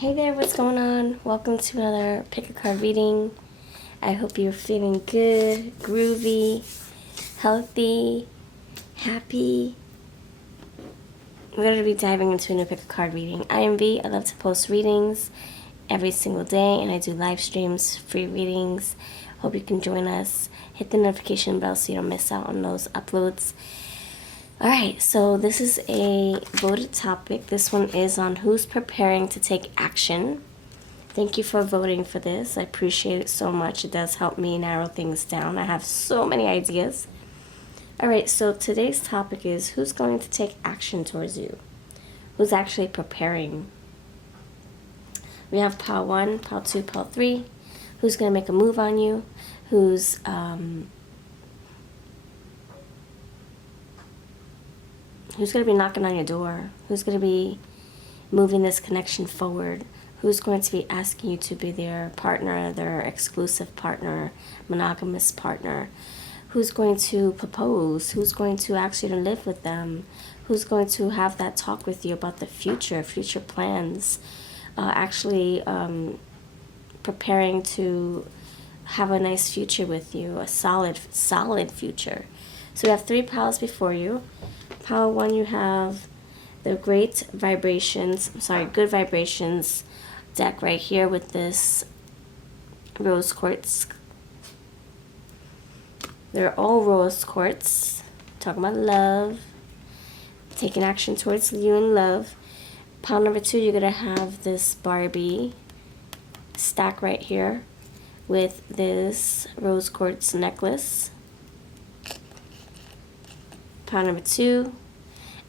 Hey there, what's going on? Welcome to another pick a card reading. I hope you're feeling good, groovy, healthy, happy. We're going to be diving into a new pick a card reading. I am V. I love to post readings every single day, and I do live streams, free readings. Hope you can join us. Hit the notification bell so you don't miss out on those uploads. Alright, so this is a voted topic. This one is on who's preparing to take action. Thank you for voting for this. I appreciate it so much. It does help me narrow things down. I have so many ideas. Alright, so today's topic is who's going to take action towards you? Who's actually preparing? We have pile 1, pile 2, pile 3. Who's going to make a move on you? Who's going to be knocking on your door? Who's going to be moving this connection forward? Who's going to be asking you to be their partner, their exclusive partner, monogamous partner? Who's going to propose? Who's going to ask you to live with them? Who's going to have that talk with you about the future plans? Preparing to have a nice future with you, a solid future. So we have 3 piles before you. Pile 1, you have the good vibrations deck right here with this rose quartz. They're all rose quartz. Talking about love, taking action towards you in love. Pile number 2, you're gonna have this Barbie stack right here with this rose quartz necklace. Pile number 2,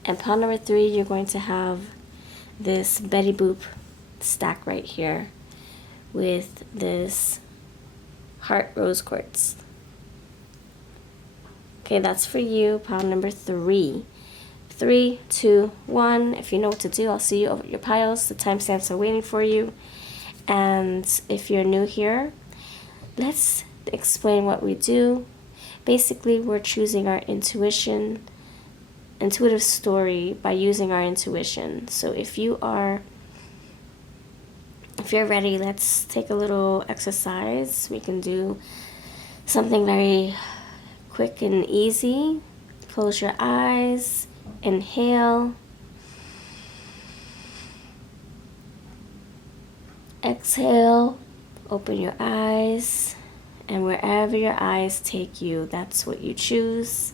and pile number 3, you're going to have this Betty Boop stack right here with this heart rose quartz. Okay, that's for you. Pile number 3. 3, 2, 1. If you know what to do, I'll see you over at your piles. The timestamps are waiting for you. And if you're new here, let's explain what we do. Basically, we're choosing our intuitive story by using our intuition. So if you're ready, let's take a little exercise. We can do something very quick and easy. Close your eyes, inhale, exhale, open your eyes, and wherever your eyes take you, that's what you choose.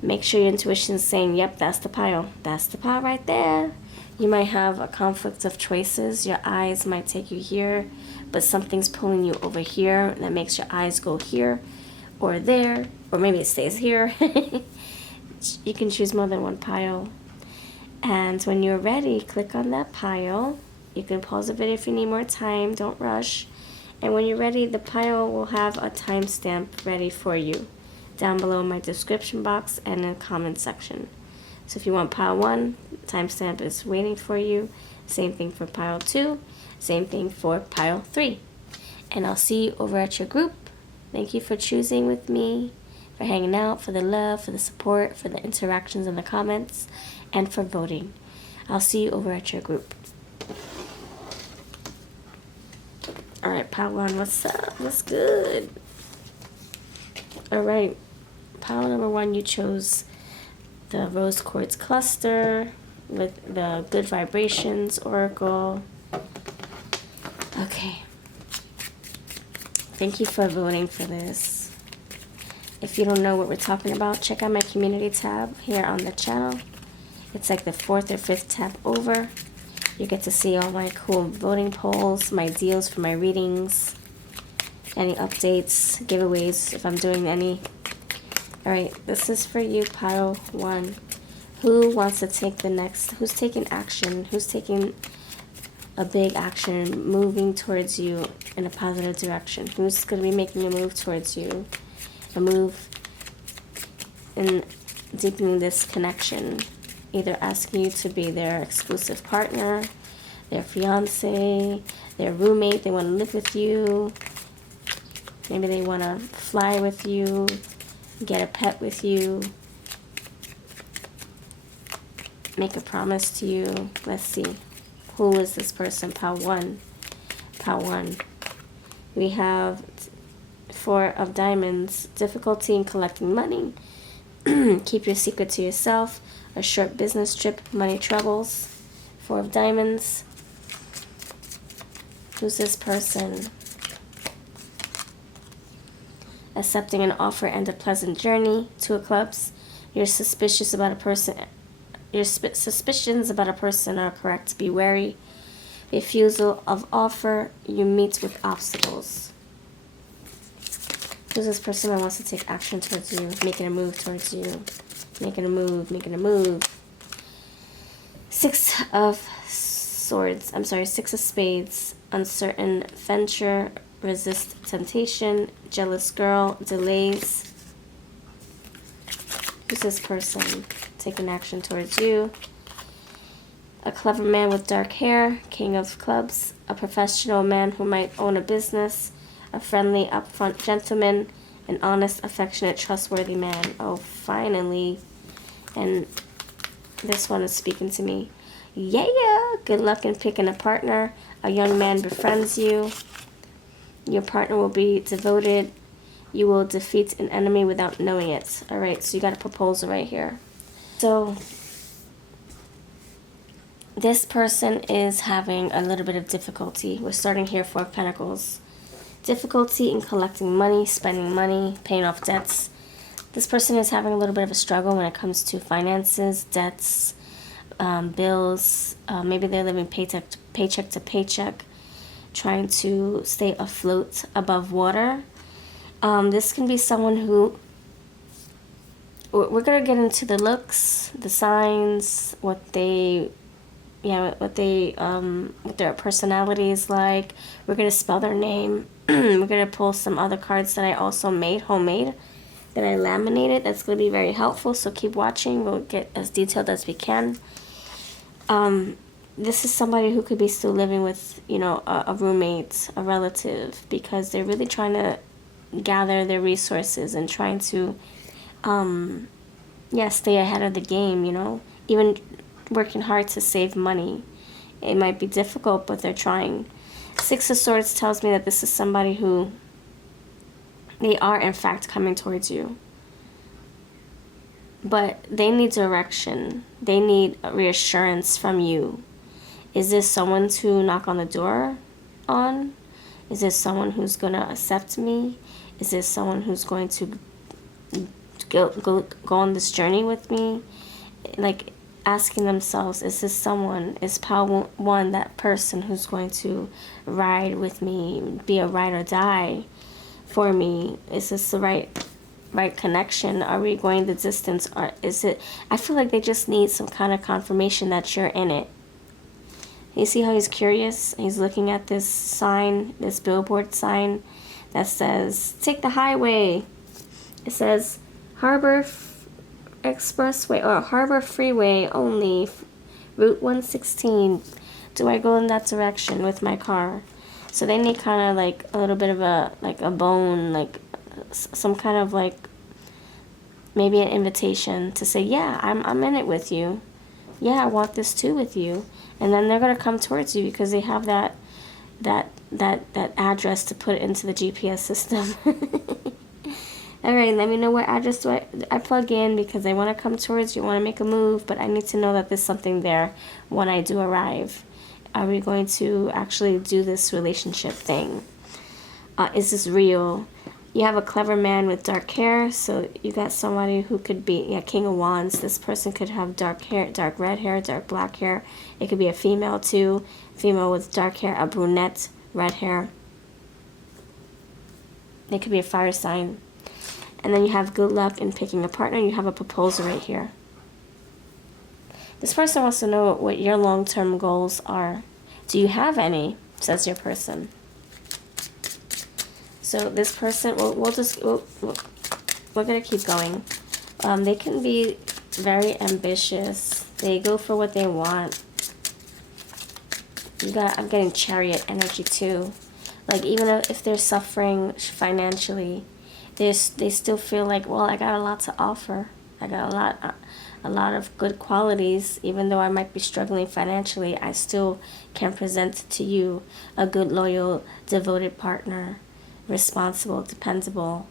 Make sure your intuition is saying, yep, that's the pile. That's the pile right there. You might have a conflict of choices. Your eyes might take you here, but something's pulling you over here that makes your eyes go here or there, or maybe it stays here. You can choose more than one pile. And when you're ready, click on that pile. You can pause the video if you need more time. Don't rush. And when you're ready, the pile will have a timestamp ready for you down below in my description box and in the comment section. So if you want pile 1, timestamp is waiting for you. Same thing for pile 2. Same thing for pile 3. And I'll see you over at your group. Thank you for choosing with me, for hanging out, for the love, for the support, for the interactions in the comments, and for voting. I'll see you over at your group. Alright, pile 1, what's up? What's good? Alright, pile number 1, you chose the rose quartz cluster with the good vibrations oracle. Okay. Thank you for voting for this. If you don't know what we're talking about, check out my community tab here on the channel. It's like the 4th or 5th tab over. You get to see all my cool voting polls, my deals for my readings, any updates, giveaways if I'm doing any. Alright, this is for you, pile 1. Who wants to take the next? Who's taking action? Who's taking a big action, moving towards you in a positive direction? Who's going to be making a move towards you? A move in deepening this connection. Either asking you to be their exclusive partner, their fiance, their roommate, they want to live with you. Maybe they want to fly with you, get a pet with you, make a promise to you. Let's see. Who is this person? Pile 1. Pile 1. We have 4 of Diamonds. Difficulty in collecting money. Keep your secret to yourself. A short business trip. Money troubles. 4 of Diamonds. Who's this person? Accepting an offer and a pleasant journey. 2 of Clubs. You're suspicious about a person. Your suspicions about a person are correct. Be wary. Refusal of offer. You meet with obstacles. Who's this person that wants to take action towards you? Making a move towards you. Making a move. Making a move. 6 of Swords. I'm sorry, 6 of Spades. Uncertain venture. Resist temptation. Jealous girl. Delays. Who's this person? Taking action towards you. A clever man with dark hair. King of Clubs. A professional man who might own a business. A friendly, upfront gentleman. An honest, affectionate, trustworthy man. Oh, finally. And this one is speaking to me. Yeah! Good luck in picking a partner. A young man befriends you. Your partner will be devoted. You will defeat an enemy without knowing it. Alright, so you got a proposal right here. So, this person is having a little bit of difficulty. We're starting here, 4 of Pentacles. Difficulty in collecting money, spending money, paying off debts. This person is having a little bit of a struggle when it comes to finances, debts, bills. Maybe they're living paycheck to paycheck, trying to stay afloat above water. This can be someone who, we're going to get into the looks, the signs, what their personality is like. We're going to spell their name. We're going to pull some other cards that I also made, homemade, that I laminated. That's going to be very helpful, so keep watching. We'll get as detailed as we can. This is somebody who could be still living with, a roommate, a relative, because they're really trying to gather their resources and trying to, stay ahead of the game, even working hard to save money. It might be difficult, but they're trying. 6 of Swords tells me that this is somebody who, they are in fact coming towards you. But they need direction. They need reassurance from you. Is this someone to knock on the door on? Is this someone who's going to accept me? Is this someone who's going to go on this journey with me? Like, asking themselves, is this someone, is Pile 1 that person who's going to ride with me, be a ride or die for me? Is this the right connection? Are we going the distance? Or is it, I feel like they just need some kind of confirmation that you're in it. You see how he's curious? He's looking at this sign, this billboard sign that says, take the highway. It says, Harbor Expressway or Harbor Freeway only, Route 116. Do I go in that direction with my car? So they need kind of like a little bit of a bone, like some kind of like maybe an invitation to say, yeah, I'm in it with you. Yeah, I want this too with you. And then they're gonna come towards you because they have that address to put into the GPS system. Alright, let me know what address do I plug in, because I want to come towards you, want to make a move, but I need to know that there's something there when I do arrive. Are we going to actually do this relationship thing? Is this real? You have a clever man with dark hair, so you got somebody who could be King of Wands. This person could have dark hair, dark red hair, dark black hair. It could be a female too. Female with dark hair, a brunette, red hair. It could be a fire sign. And then you have good luck in picking a partner. You have a proposal right here. This person wants to know what your long-term goals are. Do you have any? Says your person. So this person, we're going to keep going. They can be very ambitious. They go for what they want. I'm getting Chariot energy too. Like, even if they're suffering financially, they still feel like, well, I got a lot to offer. I got a lot of good qualities. Even though I might be struggling financially, I still can present to you a good, loyal, devoted partner, responsible, dependable,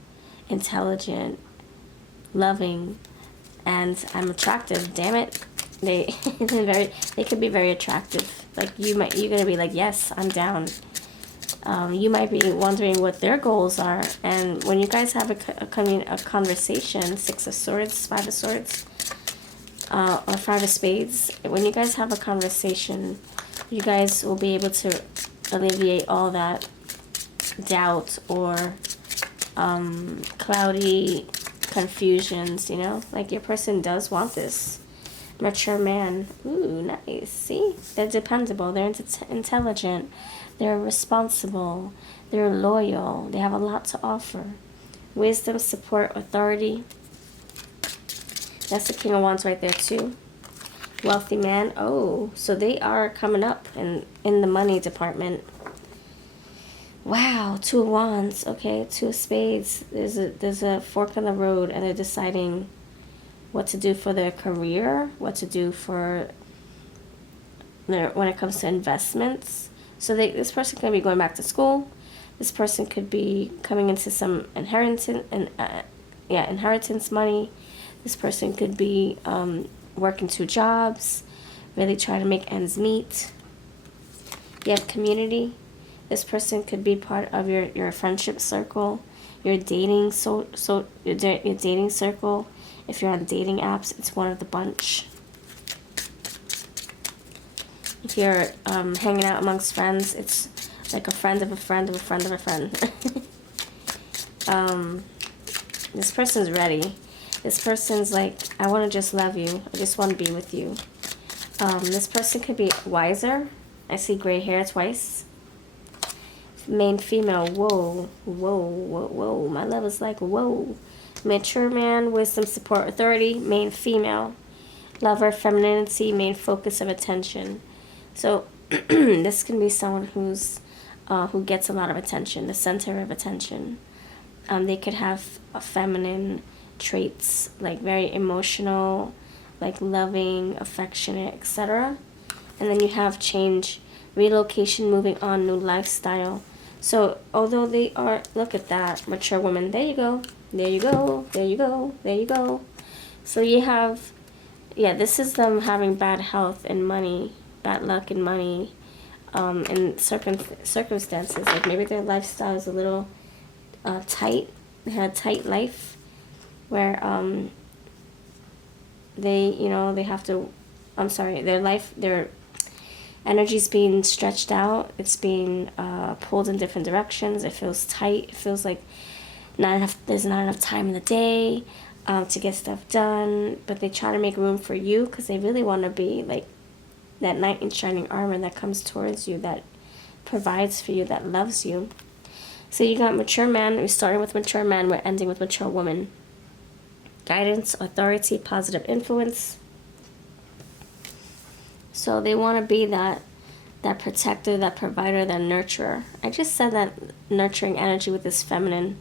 intelligent, loving, and I'm attractive. Damn it, they they could be very attractive. Like you're gonna be like, yes, I'm down. You might be wondering what their goals are, and when you guys have a conversation, Six of Swords, Five of Swords, or Five of Spades, when you guys have a conversation, you guys will be able to alleviate all that doubt or cloudy confusions, you know? Like your person does want this mature man. Ooh, nice. See? They're dependable. They're intelligent. They're responsible. They're loyal. They have a lot to offer. Wisdom, support, authority. That's the King of Wands right there too. Wealthy man. Oh, so they are coming up in the money department. Wow, Two of Wands. Okay, Two of Spades. There's a fork in the road, and they're deciding what to do for their career, what to do for when it comes to investments. So this person could be going back to school. This person could be coming into some inheritance money. This person could be working 2 jobs, really trying to make ends meet. You have community. This person could be part of your friendship circle, your dating your dating circle. If you're on dating apps, it's one of the bunch. If you're hanging out amongst friends, it's like a friend of a friend of a friend of a friend. This person's ready. This person's like, I want to just love you. I just want to be with you. This person could be wiser. I see gray hair twice. Main female. Whoa, whoa, whoa, whoa. My love is like, whoa. Mature man, wisdom, support, authority. Main female. Lover, femininity, main focus of attention. So this can be someone who gets a lot of attention, the center of attention. They could have feminine traits, like very emotional, like loving, affectionate, etc. And then you have change, relocation, moving on, new lifestyle. So although they are, look at that, mature woman. There you go. There you go. There you go. There you go. So you have, yeah, this is them having bad health and money. Bad luck and money, in circumstances. Like maybe their lifestyle is a little tight. They had a tight life where they have to, their energy's being stretched out. It's being pulled in different directions. It feels tight. It feels like there's not enough time in the day to get stuff done. But they try to make room for you because they really want to be like that knight in shining armor that comes towards you, that provides for you, that loves you. So you got mature man. We're starting with mature man. We're ending with mature woman. Guidance, authority, positive influence. So they want to be that protector, that provider, that nurturer. I just said that nurturing energy with this feminine.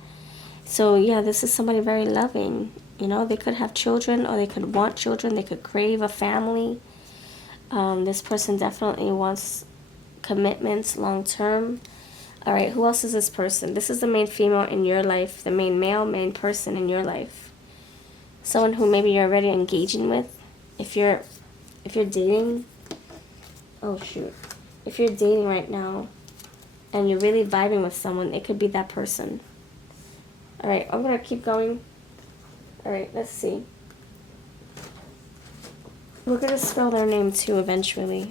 So yeah, this is somebody very loving. You know, they could have children or they could want children. They could crave a family. This person definitely wants commitments long term. All right, who else is this person? This is the main female in your life, the main male, main person in your life. Someone who maybe you're already engaging with. If you're dating, oh shoot. If you're dating right now and you're really vibing with someone, it could be that person. All right, I'm going to keep going. All right, let's see. We're going to spell their name too eventually.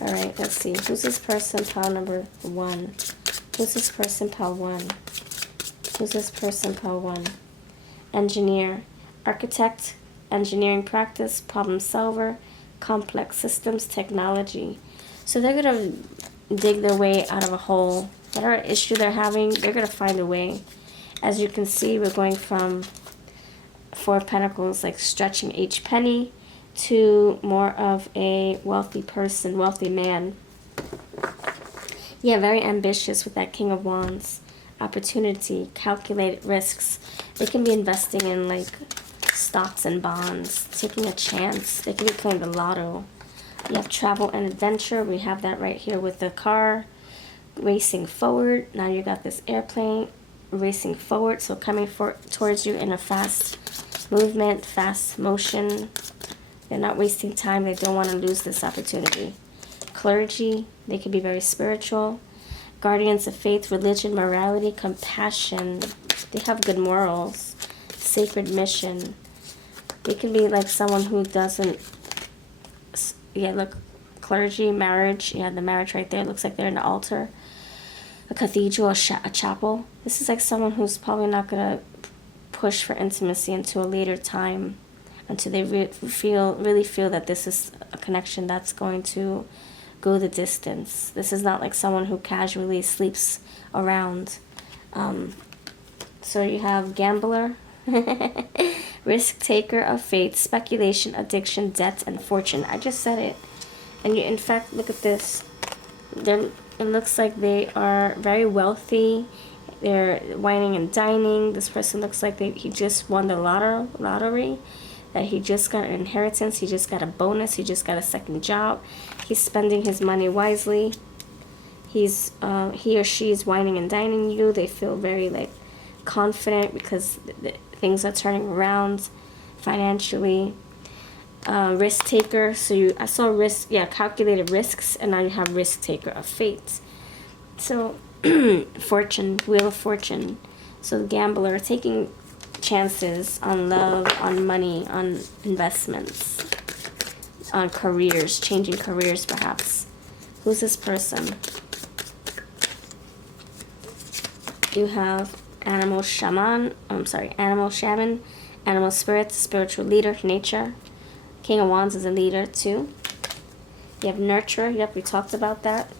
All right, let's see. Who's this person, pile number 1? Who's this person, pile 1? Who's this person, pile 1? Engineer, architect, engineering practice, problem solver, complex systems, technology. So they're going to dig their way out of a hole. Whatever issue they're having, they're going to find a way. As you can see, we're going from 4 of Pentacles, like stretching each penny, to more of a wealthy person, wealthy man. Yeah, very ambitious with that King of Wands. Opportunity, calculated risks. They can be investing in like stocks and bonds, taking a chance. They could be playing the lotto. You have travel and adventure. We have that right here with the car. Racing forward. Now you got this airplane racing forward. So coming towards you in a fast movement, fast motion. They're not wasting time. They don't want to lose this opportunity. Clergy. They could be very spiritual. Guardians of faith, religion, morality, compassion. They have good morals. Sacred mission. They can be like someone who doesn't... Yeah, look, clergy, marriage. Yeah, the marriage right there. Looks like they're in the altar. A cathedral, a chapel. This is like someone who's probably not going to push for intimacy until a later time, until they really feel that this is a connection that's going to go the distance. This is not like someone who casually sleeps around. So you have gambler, risk taker of faith, speculation, addiction, debt, and fortune. I just said it. And you, in fact, look at this. It looks like they are very wealthy. They're whining and dining. This person looks like he just won the lottery. That he just got an inheritance. He just got a bonus. He just got a second job. He's spending his money wisely. He or she is whining and dining you. They feel very like confident because things are turning around financially. Risk taker. So I saw risk. Yeah, calculated risks, and now you have risk taker of fate. So fortune, wheel of fortune. So gambler, taking chances on love, on money, on investments, on careers, changing careers perhaps. Who's this person? You have animal shaman, animal spirit, spiritual leader, nature. King of Wands is a leader too. You have nurturer. Yep, we talked about that.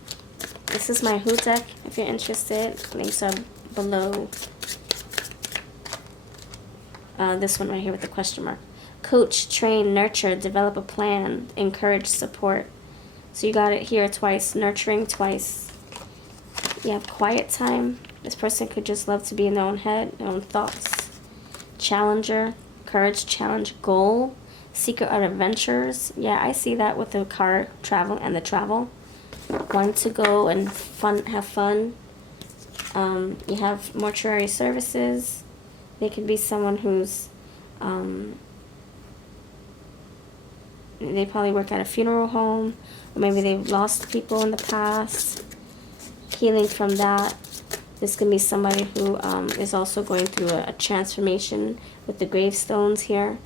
This is my Who deck. If you're interested, links are below. This one right here with the question mark. Coach, train, nurture, develop a plan, encourage, support. So you got it here twice. Nurturing twice. You have quiet time. This person could just love to be in their own head, their own thoughts. Challenger, courage, challenge, goal. Seeker of adventures. Yeah, I see that with the car travel and the travel. Want to go and have fun. You have mortuary services. They could be someone who's, they probably work at a funeral home, or maybe they've lost people in the past. Healing from that. This can be somebody who is also going through a transformation with the gravestones here.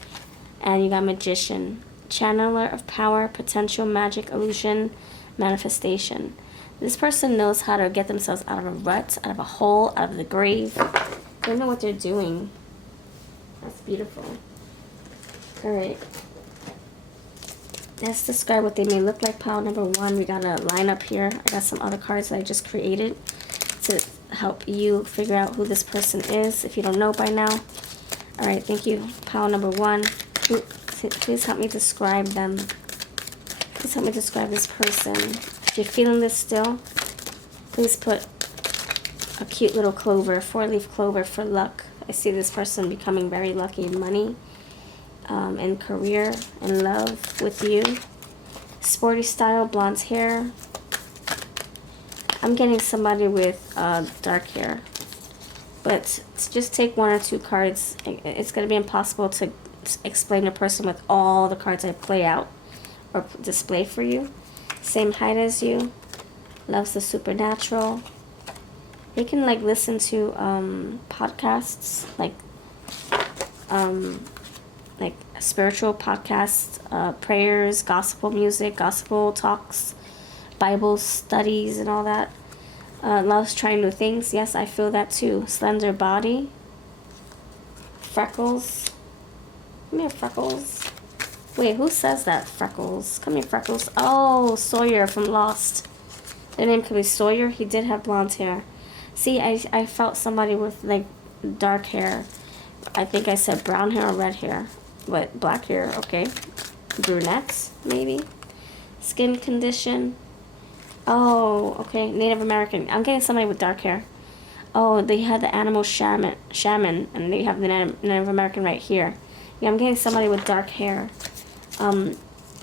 And you got magician, channeler of power, potential, magic, illusion, manifestation. This person knows how to get themselves out of a rut, out of a hole, out of the grave. They know what they're doing. That's beautiful. Alright. Let's describe what they may look like. Pile number 1. We got a lineup here. I got some other cards that I just created to help you figure out who this person is if you don't know by now. Alright, thank you. Pile number 1. Please help me describe them. Please help me describe this person. If you're feeling this still, please put a cute little clover, 4-leaf clover for luck. I see this person becoming very lucky in money, in career, in love with you. Sporty style, blonde hair. I'm getting somebody with dark hair. But just take 1 or 2 cards. It's going to be impossible to explain a person with all the cards I play out or display for you. Same height as you. Loves the supernatural. They can like listen to podcasts, like spiritual podcasts, prayers, gospel music, gospel talks, Bible studies, and all that. Loves trying new things. Yes, I feel that too. Slender body. Freckles. Come here, Freckles. Wait, who says that? Freckles. Come here, Freckles. Oh, Sawyer from Lost. Their name could be Sawyer. He did have blonde hair. See, I felt somebody with, like, dark hair. I think I said brown hair or red hair. But black hair, okay. Brunettes, maybe. Skin condition. Oh, okay. Native American. I'm getting somebody with dark hair. Oh, they had the animal shaman, and they have the Native American right here. Yeah, I'm getting somebody with dark hair.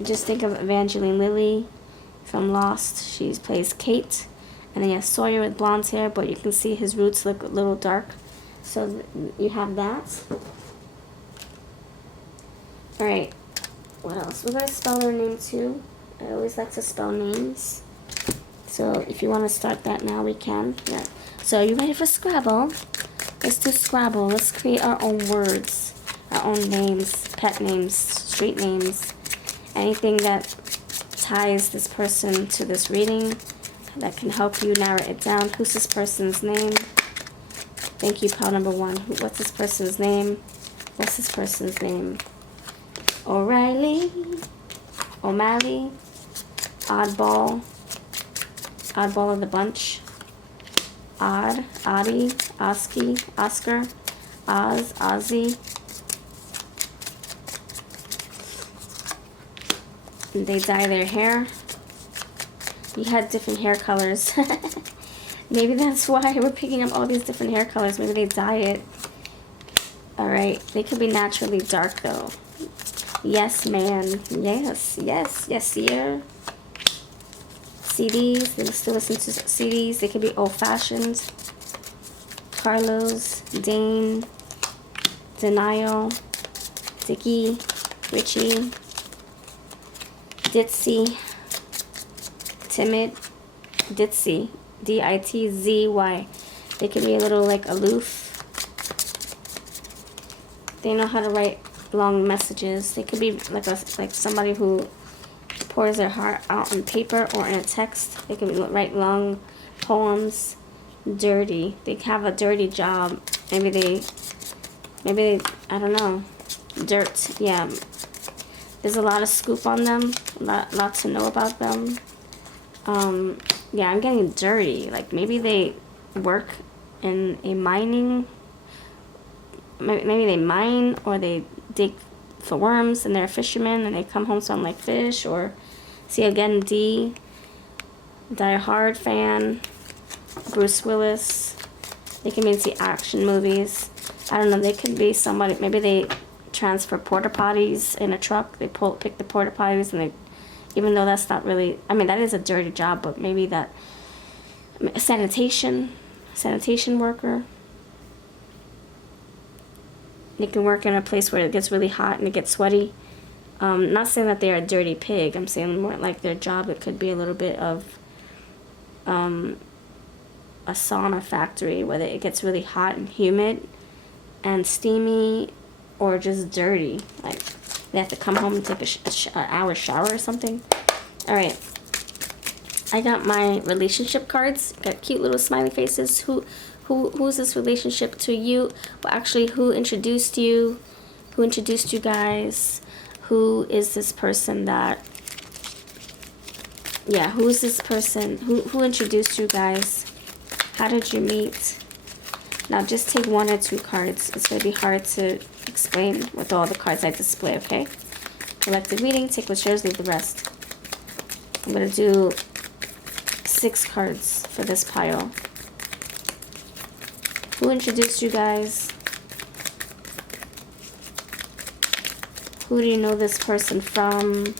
Just think of Evangeline Lilly from Lost. She plays Kate. And then you have Sawyer with blonde hair, but you can see his roots look a little dark. So you have that. Alright, what else? We're going to spell her name too. I always like to spell names. So if you want to start that now, we can. Yeah. So are you ready for Scrabble? Let's do Scrabble. Let's create our own words, our own names, pet names, street names, anything that ties this person to this reading that can help you narrow it down. Who's this person's name? Thank you, pile number 1. What's this person's name? What's this person's name? O'Reilly, O'Malley, Oddball, Oddball of the bunch, Odd, Oddie, Oski, Oscar, Oz, Ozzy. And they dye their hair. You had different hair colors. Maybe that's why we're picking up all these different hair colors. Maybe they dye it. Alright, they could be naturally dark though. Yes, man. Yes, yes, yes, yeah. CDs. They still listen to CDs. They could be old-fashioned. Carlos, Dane, Denial, Dickie, Richie, Ditzy, Timid, Ditzy, D-I-T-Z-Y. They could be a little like aloof. They know how to write long messages. They could be like somebody who pours their heart out on paper or in a text. They could write long poems. Dirty. They have a dirty job. Maybe they, I don't know. Dirt. Yeah. There's a lot of scoop on them. A lot to know about them. Yeah, I'm getting dirty. Like maybe they work in a mining. Maybe they mine or they dig for worms and they're fishermen and they come home smelling like fish. Or see again, D. Die Hard fan. Bruce Willis. They can be into action movies. I don't know. They could be somebody. Maybe they transfer porta potties in a truck. They pick the porta potties and they. Even though that's not really. I mean, that is a dirty job, but maybe that. Sanitation worker. They can work in a place where it gets really hot and it gets sweaty. Not saying that they're a dirty pig. I'm saying more like their job. It could be a little bit of. A sauna factory where it gets really hot and humid and steamy or just dirty. Like they have to come home and take an hour shower or something. Alright. I got my relationship cards. Got cute little smiley faces. Who's this relationship to you? Well, actually, who introduced you? Who introduced you guys? Who is this person that... Yeah, who is this person? Who introduced you guys? How did you meet? Now just take 1 or 2 cards. It's going to be hard to explain with all the cards I display, okay? Collective reading, take what shares, leave the rest. I'm going to do 6 cards for this pile. Who introduced you guys? Who do you know this person from?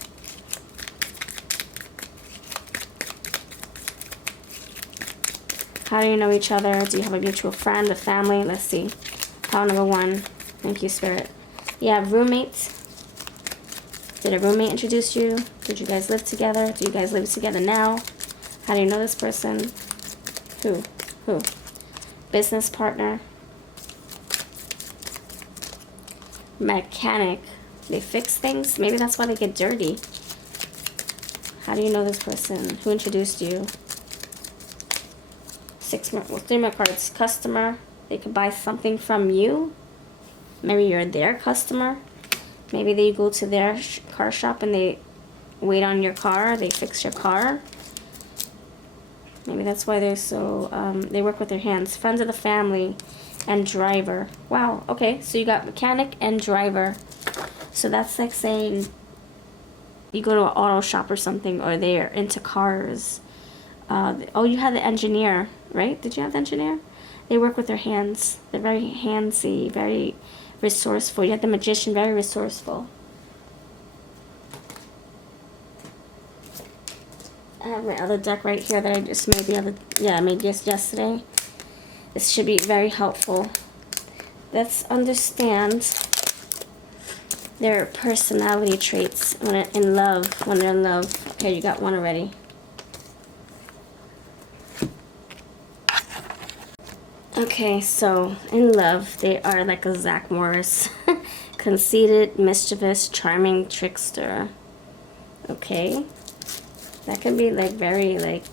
How do you know each other? Do you have a mutual friend, a family? Let's see. Pile number 1. Thank you, Spirit. You have roommates. Did a roommate introduce you? Did you guys live together? Do you guys live together now? How do you know this person? Who? Business partner. Mechanic. They fix things? Maybe that's why they get dirty. How do you know this person? Who introduced you? 3 more cards. Customer. They could buy something from you. Maybe you're their customer. Maybe they go to their car shop and they wait on your car. They fix your car. Maybe that's why they're so... they work with their hands. Friends of the family and driver. Wow. Okay. So you got mechanic and driver. So that's like saying you go to an auto shop or something, or they're into cars. Oh, you had the engineer, right? Did you have the engineer? They work with their hands. They're very handsy, very resourceful. You have the Magician, very resourceful. I have my other deck right here that I just made I made yesterday. This should be very helpful. Let's understand their personality traits when they're in love. Okay, you got one already. Okay, so in love, they are like a Zach Morris. Conceited, mischievous, charming trickster. Okay. That can be like very like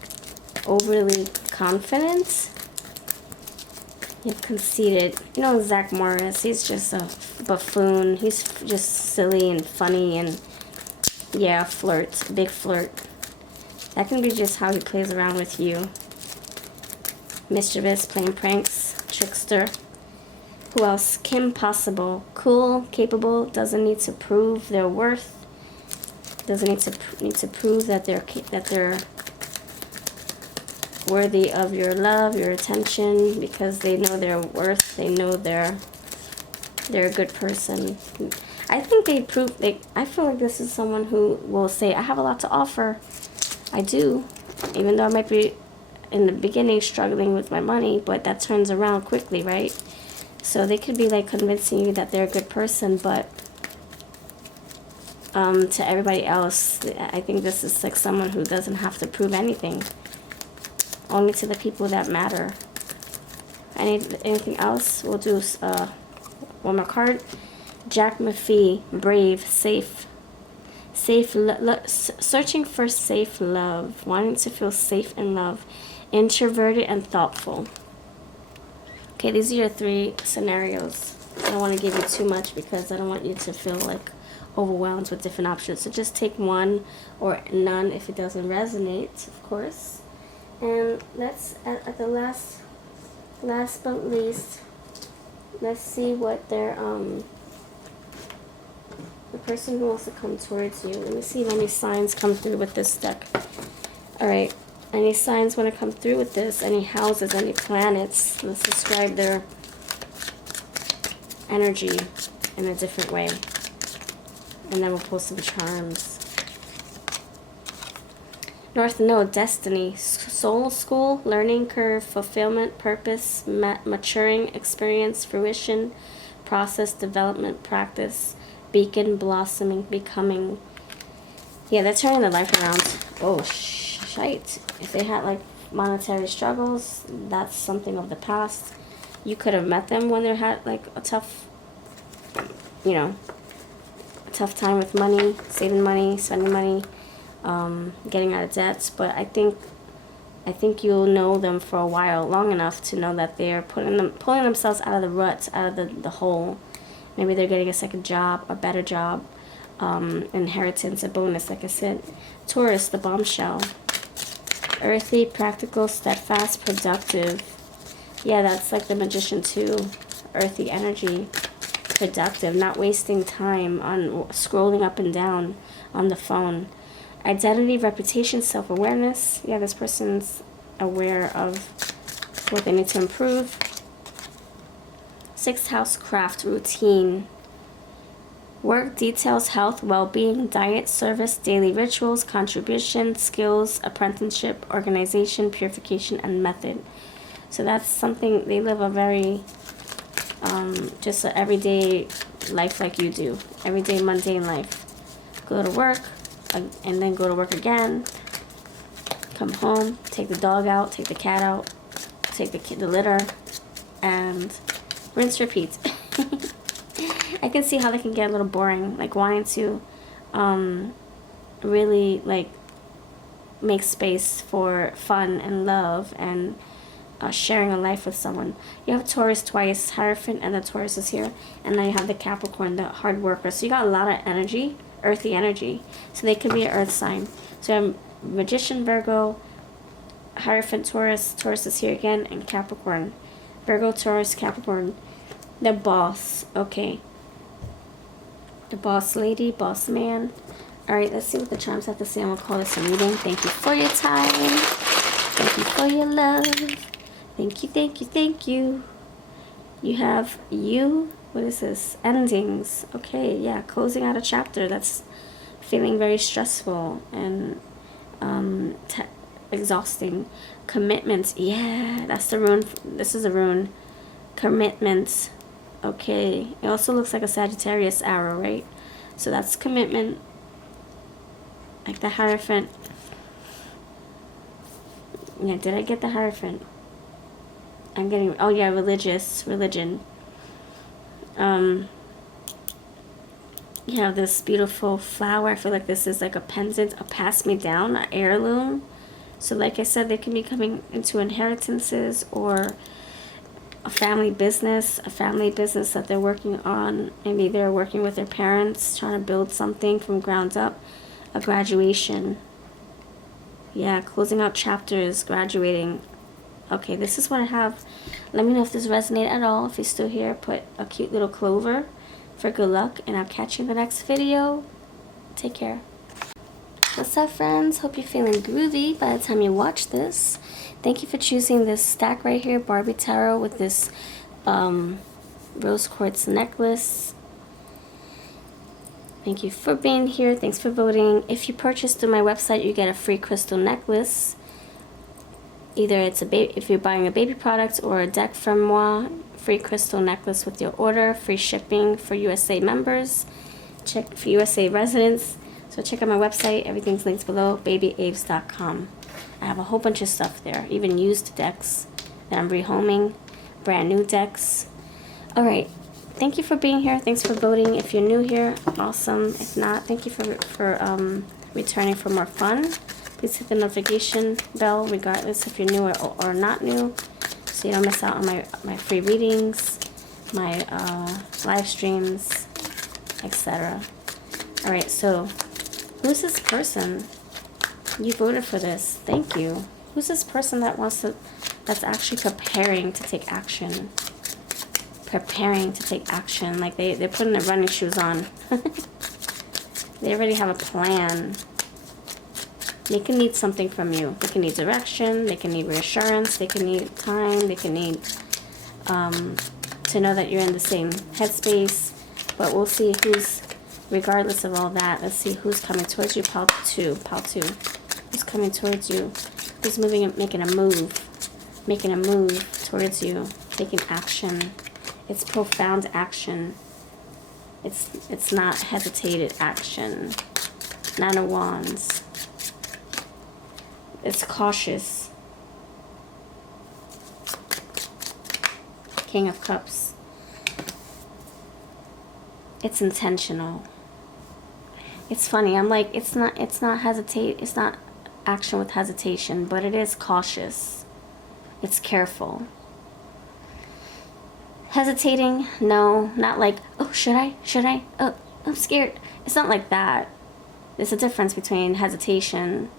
overly confident. You're conceited. You know Zach Morris, he's just a buffoon. He's just silly and funny and yeah, flirt, big flirt. That can be just how he plays around with you. Mischievous, playing pranks, trickster. Who else? Kim Possible. Cool, capable, doesn't need to prove their worth. Doesn't need to prove that they're worthy of your love, your attention, because they know their worth. They know they're a good person. I think they prove. I feel like this is someone who will say, "I have a lot to offer." I do, even though I might be in the beginning struggling with my money, but that turns around quickly, right? So they could be like convincing you that they're a good person, but to everybody else, I think this is like someone who doesn't have to prove anything. Only to the people that matter. Anything else? We'll do one more card. Jack Maffei, brave, safe, searching for safe love, wanting to feel safe in love, introverted and thoughtful. Okay, these are your 3 scenarios. I don't want to give you too much because I don't want you to feel like overwhelmed with different options. So just take one or none if it doesn't resonate, of course. And let's at the last but least, let's see what their the person who wants to come towards you. Let me see if any signs come through with this deck. All right, any signs want to come through with this? Any houses? Any planets? Let's describe their energy in a different way, and then we'll pull some charms. North Node, destiny, soul, school, learning curve, fulfillment, purpose, maturing, experience, fruition, process, development, practice, beacon, blossoming, becoming. Yeah, they're turning their life around. Oh, shite. If they had like monetary struggles, that's something of the past. You could have met them when they had like a tough, a tough time with money, saving money, spending money. Getting out of debts, but I think you'll know them for a while, long enough to know that they're pulling themselves out of the rut, out of the hole. Maybe they're getting a second job, a better job, inheritance, a bonus, like I said. Taurus, the bombshell. Earthy, practical, steadfast, productive. Yeah, that's like the Magician too. Earthy energy, productive, not wasting time on scrolling up and down on the phone. Identity, reputation, self-awareness. Yeah, this person's aware of what they need to improve. 6th house, craft, routine. Work, details, health, well-being, diet, service, daily rituals, contribution, skills, apprenticeship, organization, purification, and method. So that's something, they live a very, just an everyday life like you do. Everyday mundane life. Go to work, and then go to work again, come home, take the dog out, take the cat out, take the litter, and rinse, repeat. I can see how they can get a little boring, like wanting to really like make space for fun and love and sharing a life with someone. You have Taurus twice, Hierophant, and the Taurus is here, and then you have the Capricorn, the hard worker. So you got a lot of energy, earthy energy. So they could be an earth sign. So you have Magician, Virgo, Hierophant, Taurus. Taurus is here again, and Capricorn. Virgo, Taurus, Capricorn. The boss. Okay. The boss lady, boss man. Alright, let's see what the charms have to say, and we'll call this a reading. Thank you for your time. Thank you for your love. Thank you, thank you, thank you. You have you What is this? Endings. Okay, yeah, closing out a chapter that's feeling very stressful and exhausting. Commitments. Yeah, that's the rune. This is a rune. Commitments. Okay. It also looks like a Sagittarius arrow, right? So that's commitment. Like the Hierophant. Yeah, did I get the Hierophant? I'm getting, oh yeah, religion. You have this beautiful flower. I feel like this is like a pendant, a pass-me-down, an heirloom. So like I said, they can be coming into inheritances or a family business that they're working on. Maybe they're working with their parents, trying to build something from ground up. A graduation. Yeah, closing out chapters, graduating. Okay, this is what I have. Let me know if this resonated at all. If you're still here, put a cute little clover for good luck, and I'll catch you in the next video. Take care. What's up, friends? Hope you're feeling groovy by the time you watch this. Thank you for choosing this stack right here, Barbie Tarot, with this rose quartz necklace. Thank you for being here. Thanks for voting. If you purchase through my website, you get a free crystal necklace. Either it's if you're buying a baby product or a deck from moi, free crystal necklace with your order, free shipping for USA members, check for USA residents. So check out my website. Everything's linked below, babyaves.com. I have a whole bunch of stuff there, even used decks that I'm rehoming, brand new decks. All right. Thank you for being here. Thanks for voting. If you're new here, awesome. If not, thank you for returning for more fun. Please hit the notification bell regardless if you're new or not new, so you don't miss out on my free readings, my live streams, etc. Alright, so who's this person? You voted for this. Thank you. Who's this person that's actually preparing to take action? Preparing to take action. Like they're putting their running shoes on. They already have a plan. They can need something from you. They can need direction. They can need reassurance. They can need time. They can need to know that you're in the same headspace. But we'll see who's, regardless of all that, let's see who's coming towards you. Pile 2. Who's coming towards you? Who's moving and making a move towards you, taking action. It's profound action. It's not hesitated action. Nine of Wands. It's cautious. King of Cups. It's intentional. It's funny. I'm like, it's not action with hesitation, but it is cautious. It's careful. Hesitating? No, not like, oh, should I? Oh, I'm scared. It's not like that. There's a difference between hesitation,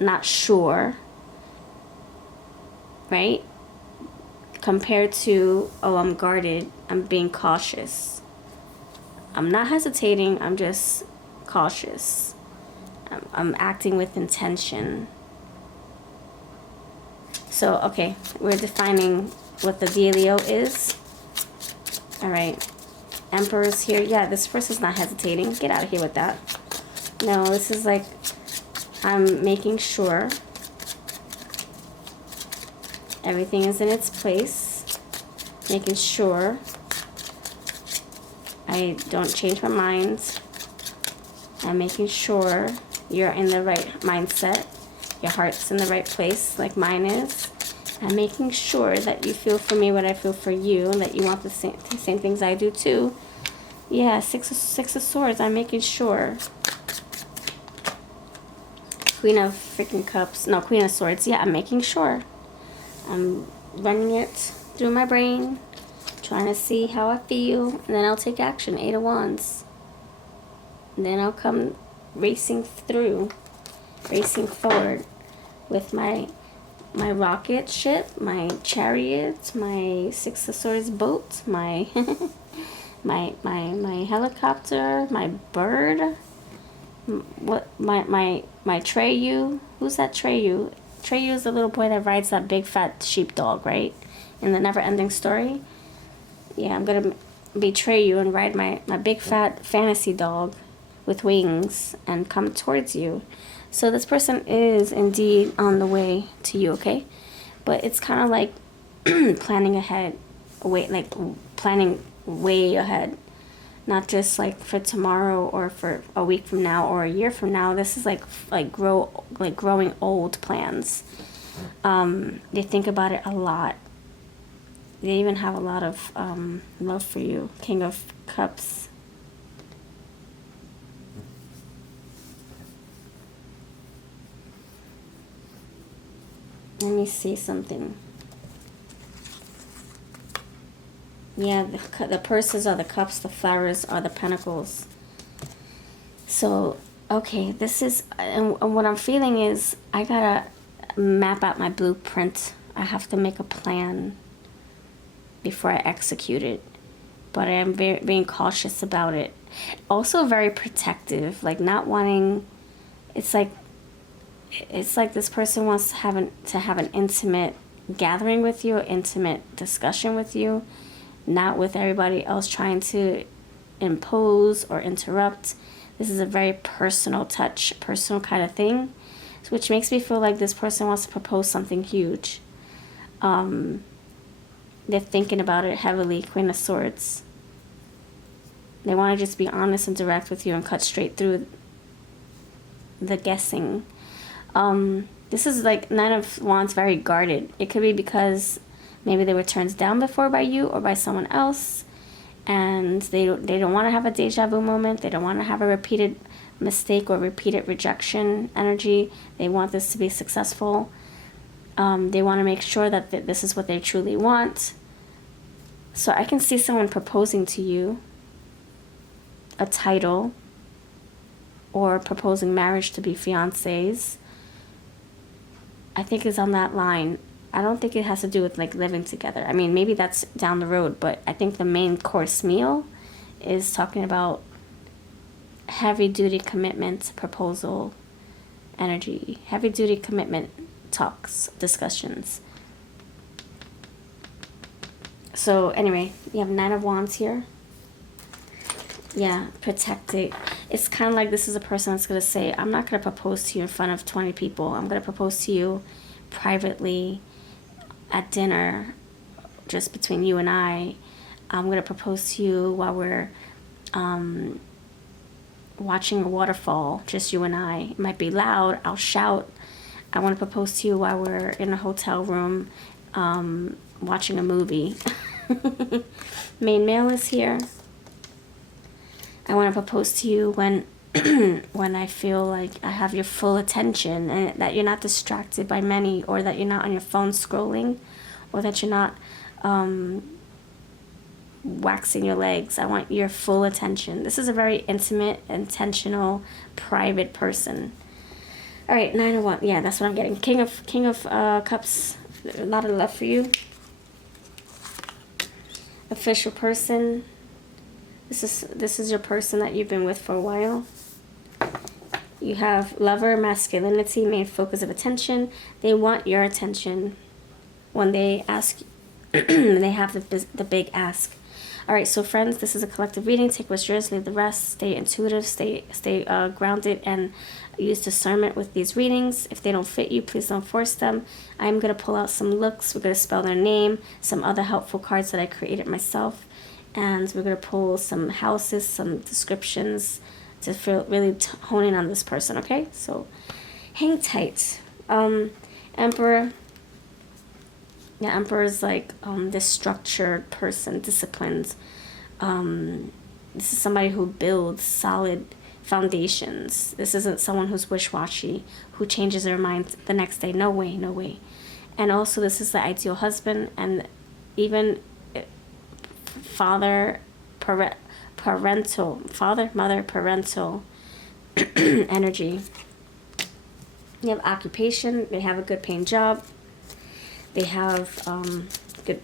not sure, right? Compared to, oh, I'm guarded, I'm being cautious. I'm not hesitating, I'm just cautious. I'm acting with intention. So, okay, we're defining what the VLO is. Alright, Emperor's here. Yeah, this person's not hesitating. Get out of here with that. No, this is like, I'm making sure everything is in its place. Making sure I don't change my mind. I'm making sure you're in the right mindset. Your heart's in the right place, like mine is. I'm making sure that you feel for me what I feel for you, and that you want the same things I do too. Yeah, Six of Swords. I'm making sure. Queen of freaking Cups. No, Queen of Swords. Yeah, I'm making sure. I'm running it through my brain, trying to see how I feel, and then I'll take action. Eight of Wands. And then I'll come racing forward with my rocket ship, my chariot, my Six of Swords boat, my my helicopter, my bird. What my Treyu? Who's that Treyu? Treyu is the little boy that rides that big fat sheepdog, right? In the Never Ending Story. Yeah, I'm gonna betray you and ride my big fat fantasy dog with wings and come towards you. So this person is indeed on the way to you, okay? But it's kind of like planning ahead, planning way ahead. Not just like for tomorrow or for a week from now or a year from now. This is like growing old plans. They think about it a lot. They even have a lot of love for you. King of Cups. Let me see something. Yeah, the purses are the cups, the flowers are the pentacles. So, okay, this is, and what I'm feeling is I gotta map out my blueprint. I have to make a plan before I execute it. But I am being cautious about it. Also very protective, like not wanting, it's like this person wants to have an intimate gathering with you, intimate discussion with you, not with everybody else trying to impose or interrupt. This is a very personal touch, personal kind of thing, which makes me feel like this person wants to propose something huge. They're thinking about it heavily, Queen of Swords. They want to just be honest and direct with you and cut straight through the guessing. This is like Nine of Wands, very guarded. It could be because maybe they were turned down before by you or by someone else, and they don't want to have a deja vu moment. They don't want to have a repeated mistake or repeated rejection energy. They want this to be successful. They want to make sure that this is what they truly want. So I can see someone proposing to you a title or proposing marriage to be fiancés. I think is on that line. I don't think it has to do with like living together. I mean, maybe that's down the road, but I think the main course meal is talking about heavy duty commitment, proposal, energy, heavy duty commitment, talks, discussions. So anyway, you have Nine of Wands here. Yeah, protected. It's kind of like this is a person that's going to say, I'm not going to propose to you in front of 20 people. I'm going to propose to you privately at dinner, just between you and I. I'm going to propose to you while we're watching a waterfall, just you and I. It might be loud. I'll shout. I want to propose to you while we're in a hotel room watching a movie. Main male is here. I want to propose to you when when I feel like I have your full attention and that you're not distracted by many, or that you're not on your phone scrolling, or that you're not waxing your legs. I want your full attention. This is a very intimate, intentional, private person. All right, Nine of Wands. Yeah, that's what I'm getting. King of Cups. A lot of love for you. Official person. This is your person that you've been with for a while. You have Lover, masculinity, main focus of attention. They want your attention when they ask. They have the big ask. All right, so friends, this is a collective reading. Take what's yours, leave the rest. Stay intuitive, stay grounded, and use discernment with these readings. If they don't fit you, please don't force them. I'm going to pull out some looks. We're going to spell their name, some other helpful cards that I created myself. And we're going to pull some houses, some descriptions to feel really hone in on this person, okay? So hang tight. Emperor. Yeah, Emperor is like this structured person, disciplined. This is somebody who builds solid foundations. This isn't someone who's wish-washy, who changes their mind the next day. No way, no way. And also this is the ideal husband, and even father, mother, parental energy. You have occupation. They have a good paying job. They have good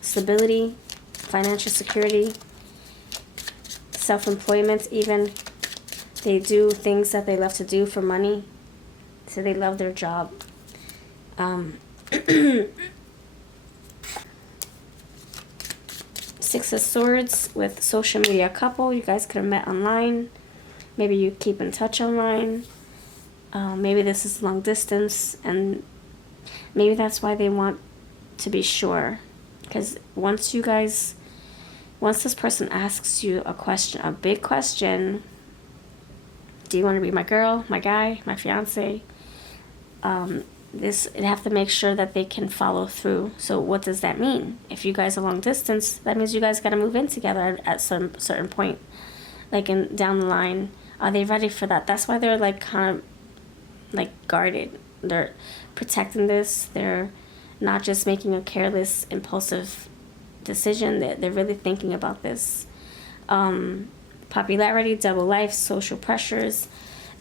stability, financial security, self-employment even. They do things that they love to do for money. So they love their job. Six of Swords with social media couple. You guys could have met online. Maybe you keep in touch online. Maybe this is long distance, and maybe that's why they want to be sure. Because once this person asks you a question, a big question, do you want to be my girl, my guy, my fiance? They have to make sure that they can follow through. So what does that mean? If you guys are long distance, that means you guys got to move in together at some certain point, like down the line. Are they ready for that? That's why they're like kind of like guarded. They're protecting this. They're not just making a careless, impulsive decision. They're really thinking about this. Popularity, double life, social pressures.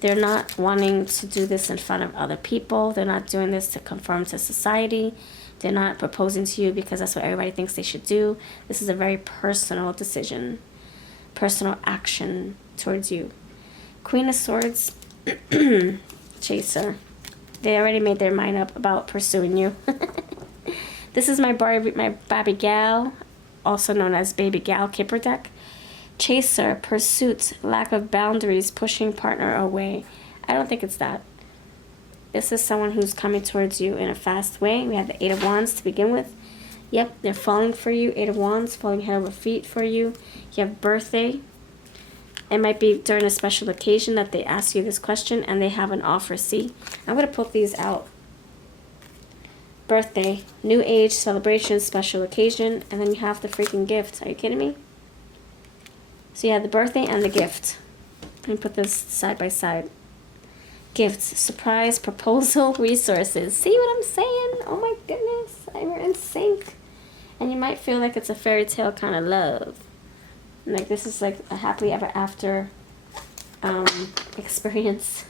They're not wanting to do this in front of other people. They're not doing this to conform to society. They're not proposing to you because that's what everybody thinks they should do. This is a very personal decision, personal action towards you. Queen of Swords, Chaser. They already made their mind up about pursuing you. This is my Barbie Gal, also known as Baby Gal Kipper deck. Chaser, pursuit, lack of boundaries, pushing partner away. I don't think it's that. This is someone who's coming towards you in a fast way. We have the Eight of Wands to begin with. Yep, they're falling for you. Eight of Wands, falling head over feet for you. You have birthday. It might be during a special occasion that they ask you this question and they have an offer. See, I'm going to put these out. Birthday, new age, celebration, special occasion, and then you have the freaking gift. Are you kidding me? So you have the birthday and the gift. Let me put this side by side. Gifts, surprise, proposal, resources. See what I'm saying? Oh my goodness, we're in sync. And you might feel like it's a fairy tale kind of love. Like this is like a happily ever after experience.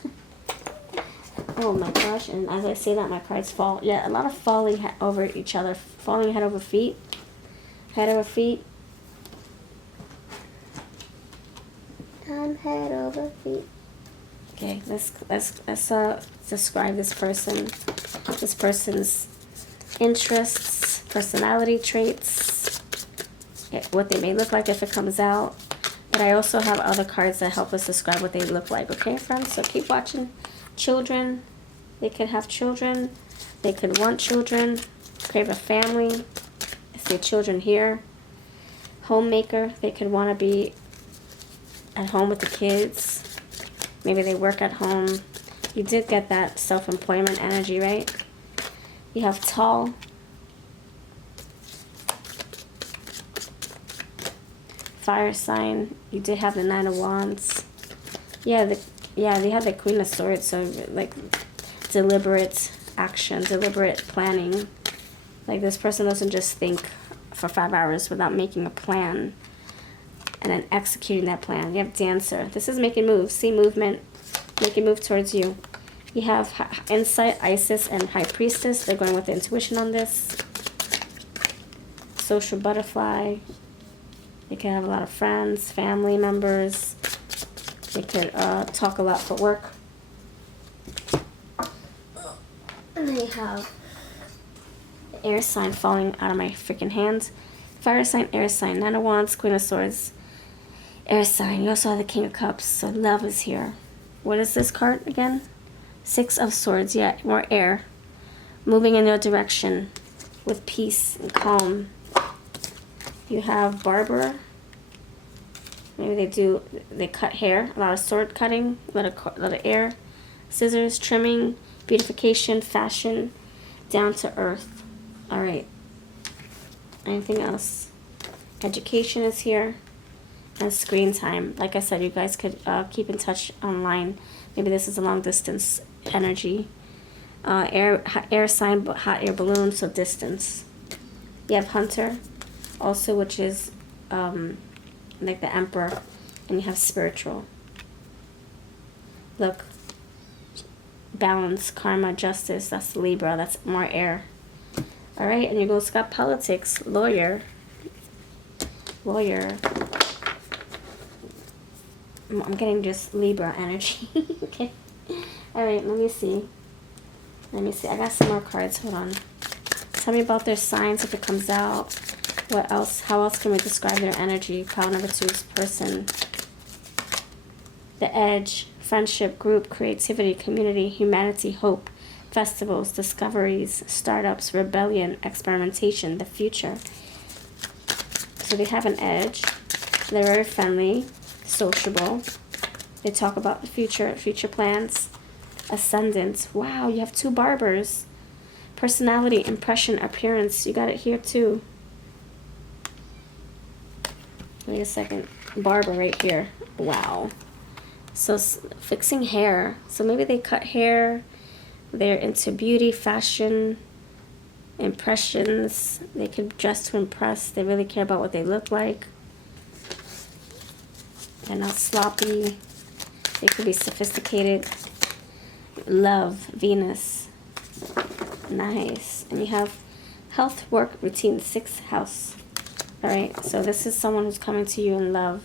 Oh my gosh, and as I say that, my cards fall. Yeah, a lot of falling over each other. Falling head over feet. Head over feet. Head over feet. Okay, let's describe this person. This person's interests, personality traits, what they may look like if it comes out. But I also have other cards that help us describe what they look like. Okay, friends? So keep watching. Children. They could have children. They could want children. Crave a family. I see children here. Homemaker. They could want to be at home with the kids. Maybe they work at home. You did get that self-employment energy, right? You have tall. Fire sign. You did have the Nine of Wands. Yeah, they have the Queen of Swords, so like deliberate action, deliberate planning. Like this person doesn't just think for 5 hours without making a plan and then executing that plan. You have Dancer. This is making moves. See, movement. Making move towards you. You have Insight, Isis, and High Priestess. They're going with the intuition on this. Social Butterfly. They can have a lot of friends, family members. They could talk a lot for work. And they have the air sign falling out of my freaking hands. Fire sign, air sign, Nine of Wands, Queen of Swords. Air sign. You also have the King of Cups, so love is here. What is this card again? Six of Swords. Yeah, more air. Moving in your direction with peace and calm. You have barber. Maybe they cut hair. A lot of sword cutting. A lot of air. Scissors, trimming, beautification, fashion, down to earth. All right. Anything else? Education is here. And screen time. Like I said, you guys could keep in touch online. Maybe this is a long distance energy. Air sign, hot air balloon, so distance. You have Hunter, also, which is like the Emperor, and you have spiritual. Look, balance, karma, justice. That's Libra. That's more air. All right, and you go got politics, lawyer. I'm getting just Libra energy. Okay. All right, let me see. I got some more cards. Hold on. Tell me about their signs if it comes out. What else? How else can we describe their energy? Pile number 2's person. The edge, friendship, group, creativity, community, humanity, hope, festivals, discoveries, startups, rebellion, experimentation, the future. So they have an edge. They're very friendly, sociable. They talk about the future, future plans, ascendant. Wow, you have 2 barbers. Personality, impression, appearance. You got it here too. Wait a second. Barber right here. Wow. So fixing hair. So maybe they cut hair. They're into beauty, fashion, impressions. They could dress to impress. They really care about what they look like. They're not sloppy. They could be sophisticated. Love, Venus. Nice. And you have health, work, routine, 6th house. All right. So this is someone who's coming to you in love.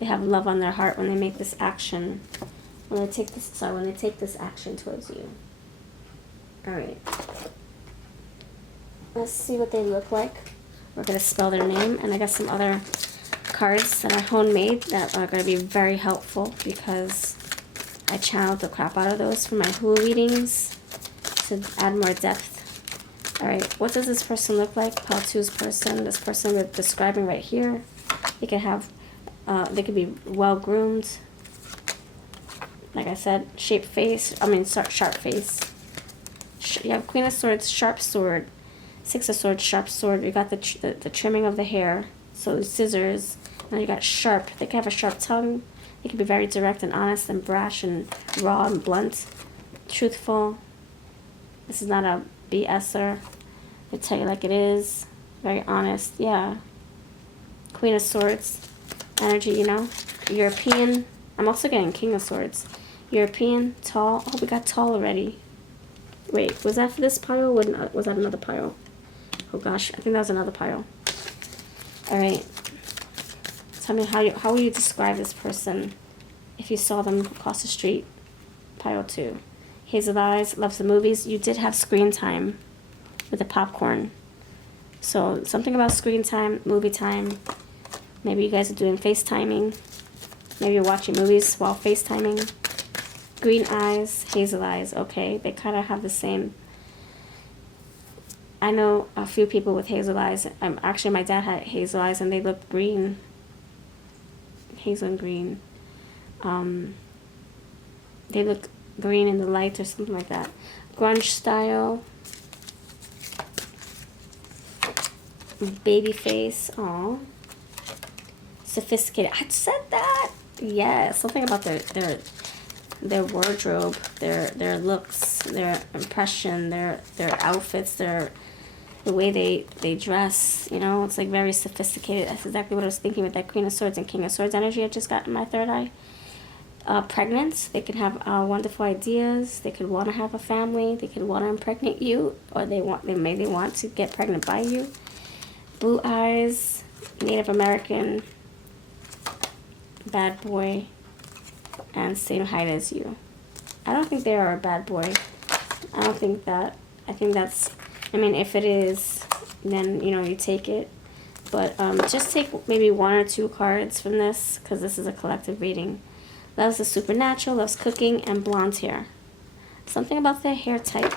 They have love on their heart when they make this action. When they take this action towards you. All right. Let's see what they look like. We're gonna spell their name, and I got some other cards that are homemade that are gonna be very helpful because I channeled the crap out of those for my Hulu readings to add more depth. All right. What does this person look like? Pile 2's person. This person we're describing right here. They could have. They could be well groomed. Like I said, sharp face. You have Queen of Swords, sharp sword. 6 of Swords, sharp sword. You got the trimming of the hair. So scissors. Now you got sharp. They could have a sharp tongue. They could be very direct and honest and brash and raw and blunt. Truthful. This is not a BSer. They tell you like it is. Very honest. Yeah. Queen of Swords. Energy, you know. European. I'm also getting King of Swords. European, tall. Oh, we got tall already. Wait, was that for this pile? Was that another pile? Oh gosh, I think that was another pile. All right. Tell me how will you describe this person if you saw them across the street? Pile 2. Hazel eyes, loves the movies. You did have screen time with the popcorn. So something about screen time, movie time. Maybe you guys are doing FaceTiming. Maybe you're watching movies while FaceTiming. Green eyes, hazel eyes. Okay, they kind of have the same. I know a few people with hazel eyes. Actually, my dad had hazel eyes, and they look green. Hazel and green. They look green in the light or something like that. Grunge style. Baby face. Aw. Sophisticated. I said that. Yeah, something about their wardrobe, their looks, their impression, their outfits, the way they dress. You know, it's like very sophisticated. That's exactly what I was thinking with that Queen of Swords and King of Swords energy I just got in my third eye. Pregnant. They could have wonderful ideas. They could want to have a family. They could want to impregnate you, or they may want to get pregnant by you. Blue eyes. Native American. Bad boy, and same height as you. I don't think they are a bad boy. I don't think that. I think that's, I mean, if it is, then, you know, you take it. But just take maybe 1 or 2 cards from this, because this is a collective reading. Loves the supernatural, loves cooking, and blonde hair. Something about their hair type,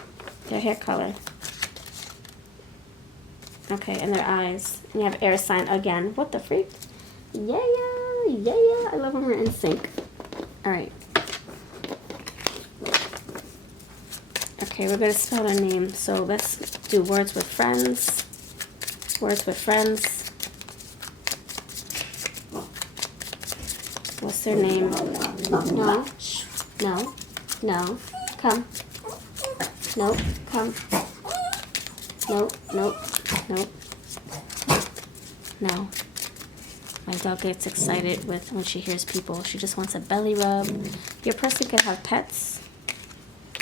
their hair color. Okay, and their eyes. And you have air sign again. What the freak? Yeah. I love when we're in sync. All right. Okay, we're going to spell their name. So let's do words with friends. Words with friends. What's their name? No. Shh. No. No. Come. Nope. Come. Nope. Nope. Nope. No. My dog gets excited when she hears people. She just wants a belly rub. Your person could have pets.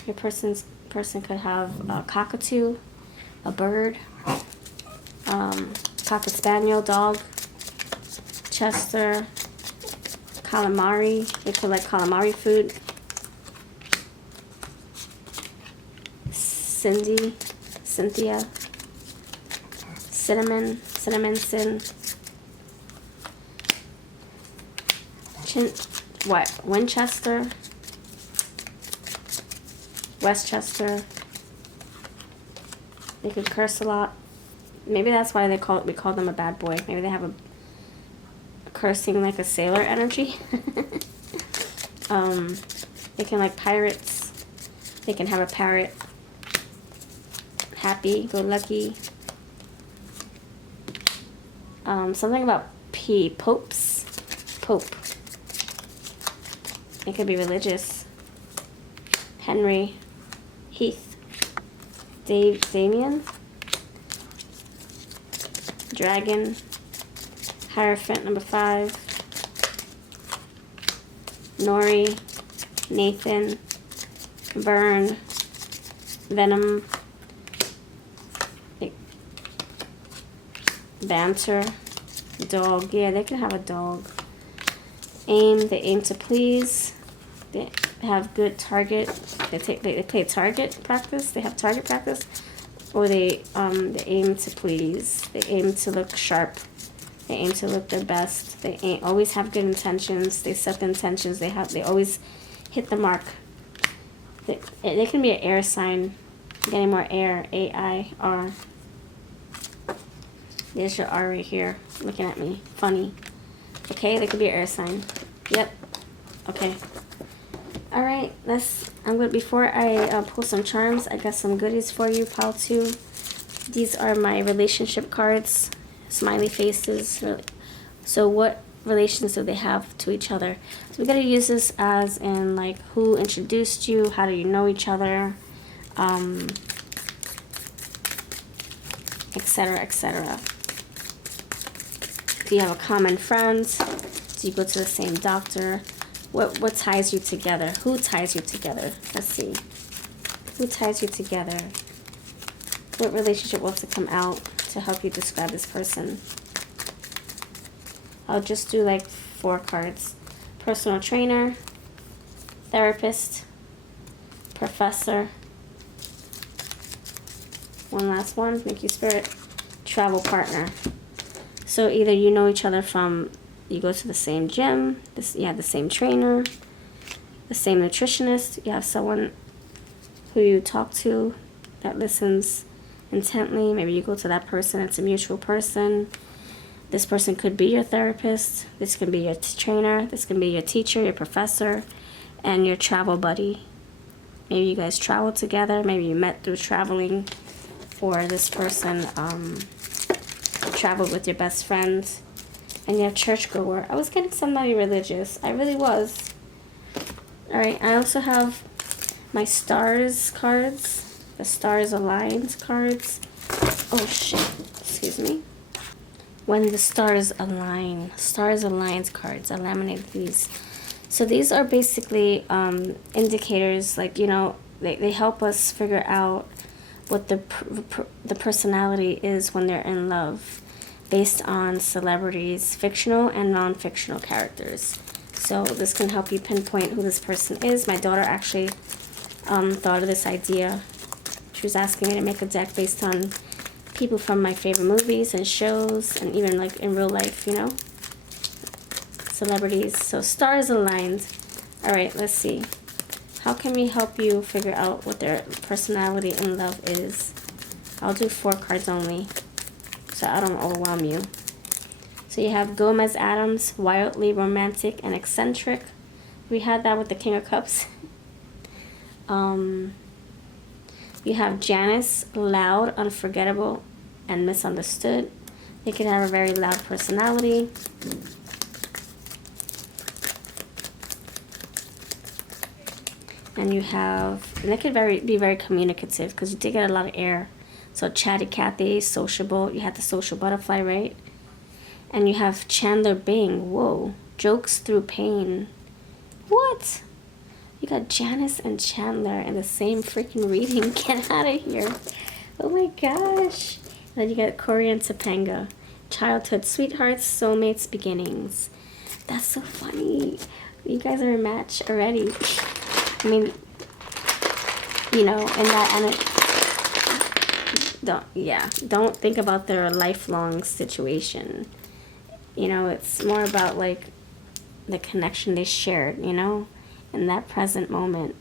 Your person could have a cockatoo, a bird, cocker spaniel, dog, Chester, calamari. They could like calamari food. Cynthia, cinnamon. cinnamon sin, Winchester, Westchester. They could curse a lot. Maybe that's why we call them a bad boy. Maybe they have a cursing like a sailor energy. They can like pirates. They can have a parrot. Happy, go lucky. Something about popes. Pope. It could be religious. Henry. Heath. Damien. Dragon. Hierophant number 5. Nori. Nathan. Vern. Venom. Banter. Dog. Yeah, they can have a dog. Aim. They aim to please. They have good target. They play target practice. They have target practice. Or they aim to please. They aim to look sharp. They aim to look their best. They always have good intentions. They set the intentions. They always hit the mark. They can be an air sign. Getting more air. A-I-R. There's your R right here. Looking at me. Funny. Okay, they could be an air sign. Yep. Okay. Alright, before I pull some charms, I got some goodies for you, pile 2. These are my relationship cards. Smiley faces. So what relations do they have to each other? So we gotta use this as in like who introduced you, how do you know each other, etc., etc. Do you have a common friend? Do you go to the same doctor? What ties you together? Who ties you together? Let's see. Who ties you together? What relationship will have to come out to help you describe this person? I'll just do like 4 cards. Personal trainer, therapist, professor. One last one, thank you spirit. Travel partner. So either you know each other from, you go to the same gym, you have the same trainer, the same nutritionist, you have someone who you talk to that listens intently. Maybe you go to that person, it's a mutual person. This person could be your therapist, this can be your trainer, this can be your teacher, your professor, and your travel buddy. Maybe you guys travel together, maybe you met through traveling, or this person traveled with your best friends. And you have churchgoer. I was getting somebody religious. I really was. Alright, I also have my stars cards. The stars aligned cards. Oh shit. Excuse me. When the stars align. Stars aligned cards. I laminated these. So these are basically indicators. Like, you know, they help us figure out what the personality is when they're in love, based on celebrities, fictional and non-fictional characters. So this can help you pinpoint who this person is. My daughter actually thought of this idea. She was asking me to make a deck based on people from my favorite movies and shows, and even like in real life, you know, celebrities. So stars aligned. All right, let's see. How can we help you figure out what their personality in love is? I'll do 4 cards only, so I don't overwhelm you. So you have Gomez Adams, wildly romantic and eccentric. We had that with the King of Cups. You have Janice, loud, unforgettable, and misunderstood. They can have a very loud personality. And you have, and they could be very communicative because you did get a lot of air. So chatty Cathy, sociable. You had the social butterfly, right? And you have Chandler Bing. Whoa. Jokes through pain. What? You got Janice and Chandler in the same freaking reading. Get out of here. Oh my gosh. And then you got Corey and Topanga. Childhood sweethearts, soulmates, beginnings. That's so funny. You guys are a match already. I mean, you know, and that, and don't think about their lifelong situation. You know, it's more about like the connection they shared, you know, in that present moment,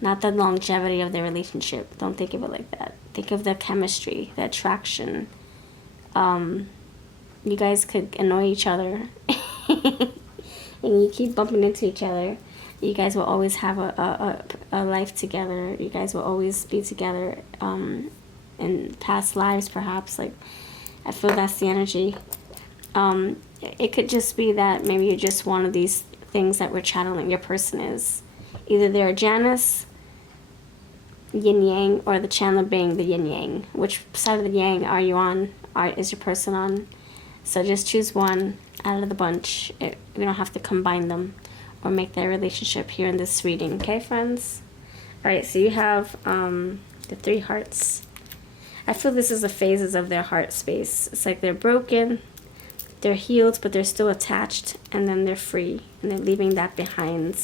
not the longevity of their relationship. Don't think of it like that. Think of the chemistry, the attraction. You guys could annoy each other and you keep bumping into each other. You guys will always have a life together. You guys will always be together in past lives, perhaps. Like, I feel that's the energy. It could just be that maybe you're just one of these things that we're channeling. Your person is either they're Janice, yin yang, or the channeler being the yin yang. Which side of the yang are you on? Is your person on? So just choose one out of the bunch. We don't have to combine them or make their relationship here in this reading. Okay, friends? Alright, so you have the 3 hearts. I feel this is the phases of their heart space. It's like they're broken, they're healed, but they're still attached, and then they're free, and they're leaving that behind.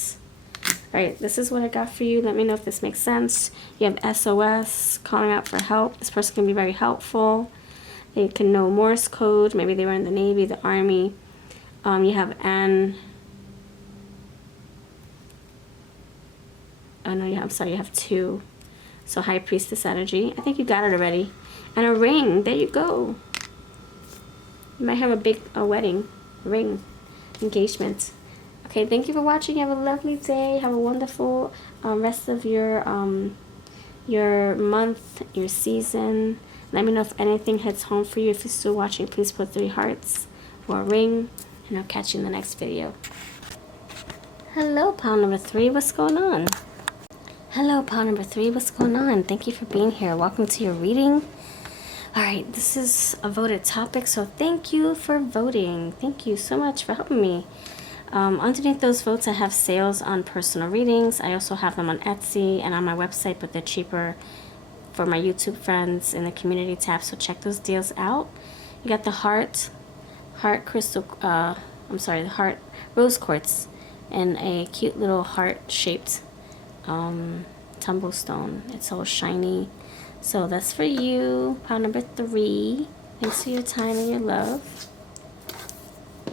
Alright, this is what I got for you. Let me know if this makes sense. You have SOS, calling out for help. This person can be very helpful. They can know Morse code. Maybe they were in the Navy, the Army. You have Unne. Oh no, I'm sorry, you have 2. So High Priestess energy. I think you got it already. And a ring. There you go. You might have a wedding ring, engagement. Okay, thank you for watching. Have a lovely day. Have a wonderful rest of your month, your season. Let me know if anything hits home for you. If you're still watching, please put 3 hearts or a ring, and I'll catch you in the next video. Hello, pile number 3. What's going on? Hello, pile number 3. What's going on? Thank you for being here. Welcome to your reading. Alright, this is a voted topic, so thank you for voting. Thank you so much for helping me. Underneath those votes, I have sales on personal readings. I also have them on Etsy and on my website, but they're cheaper for my YouTube friends in the community tab, so check those deals out. You got the heart crystal, the heart rose quartz and a cute little heart-shaped tumble stone. It's all shiny. So that's for you, pile number 3. Thanks for your time and your love.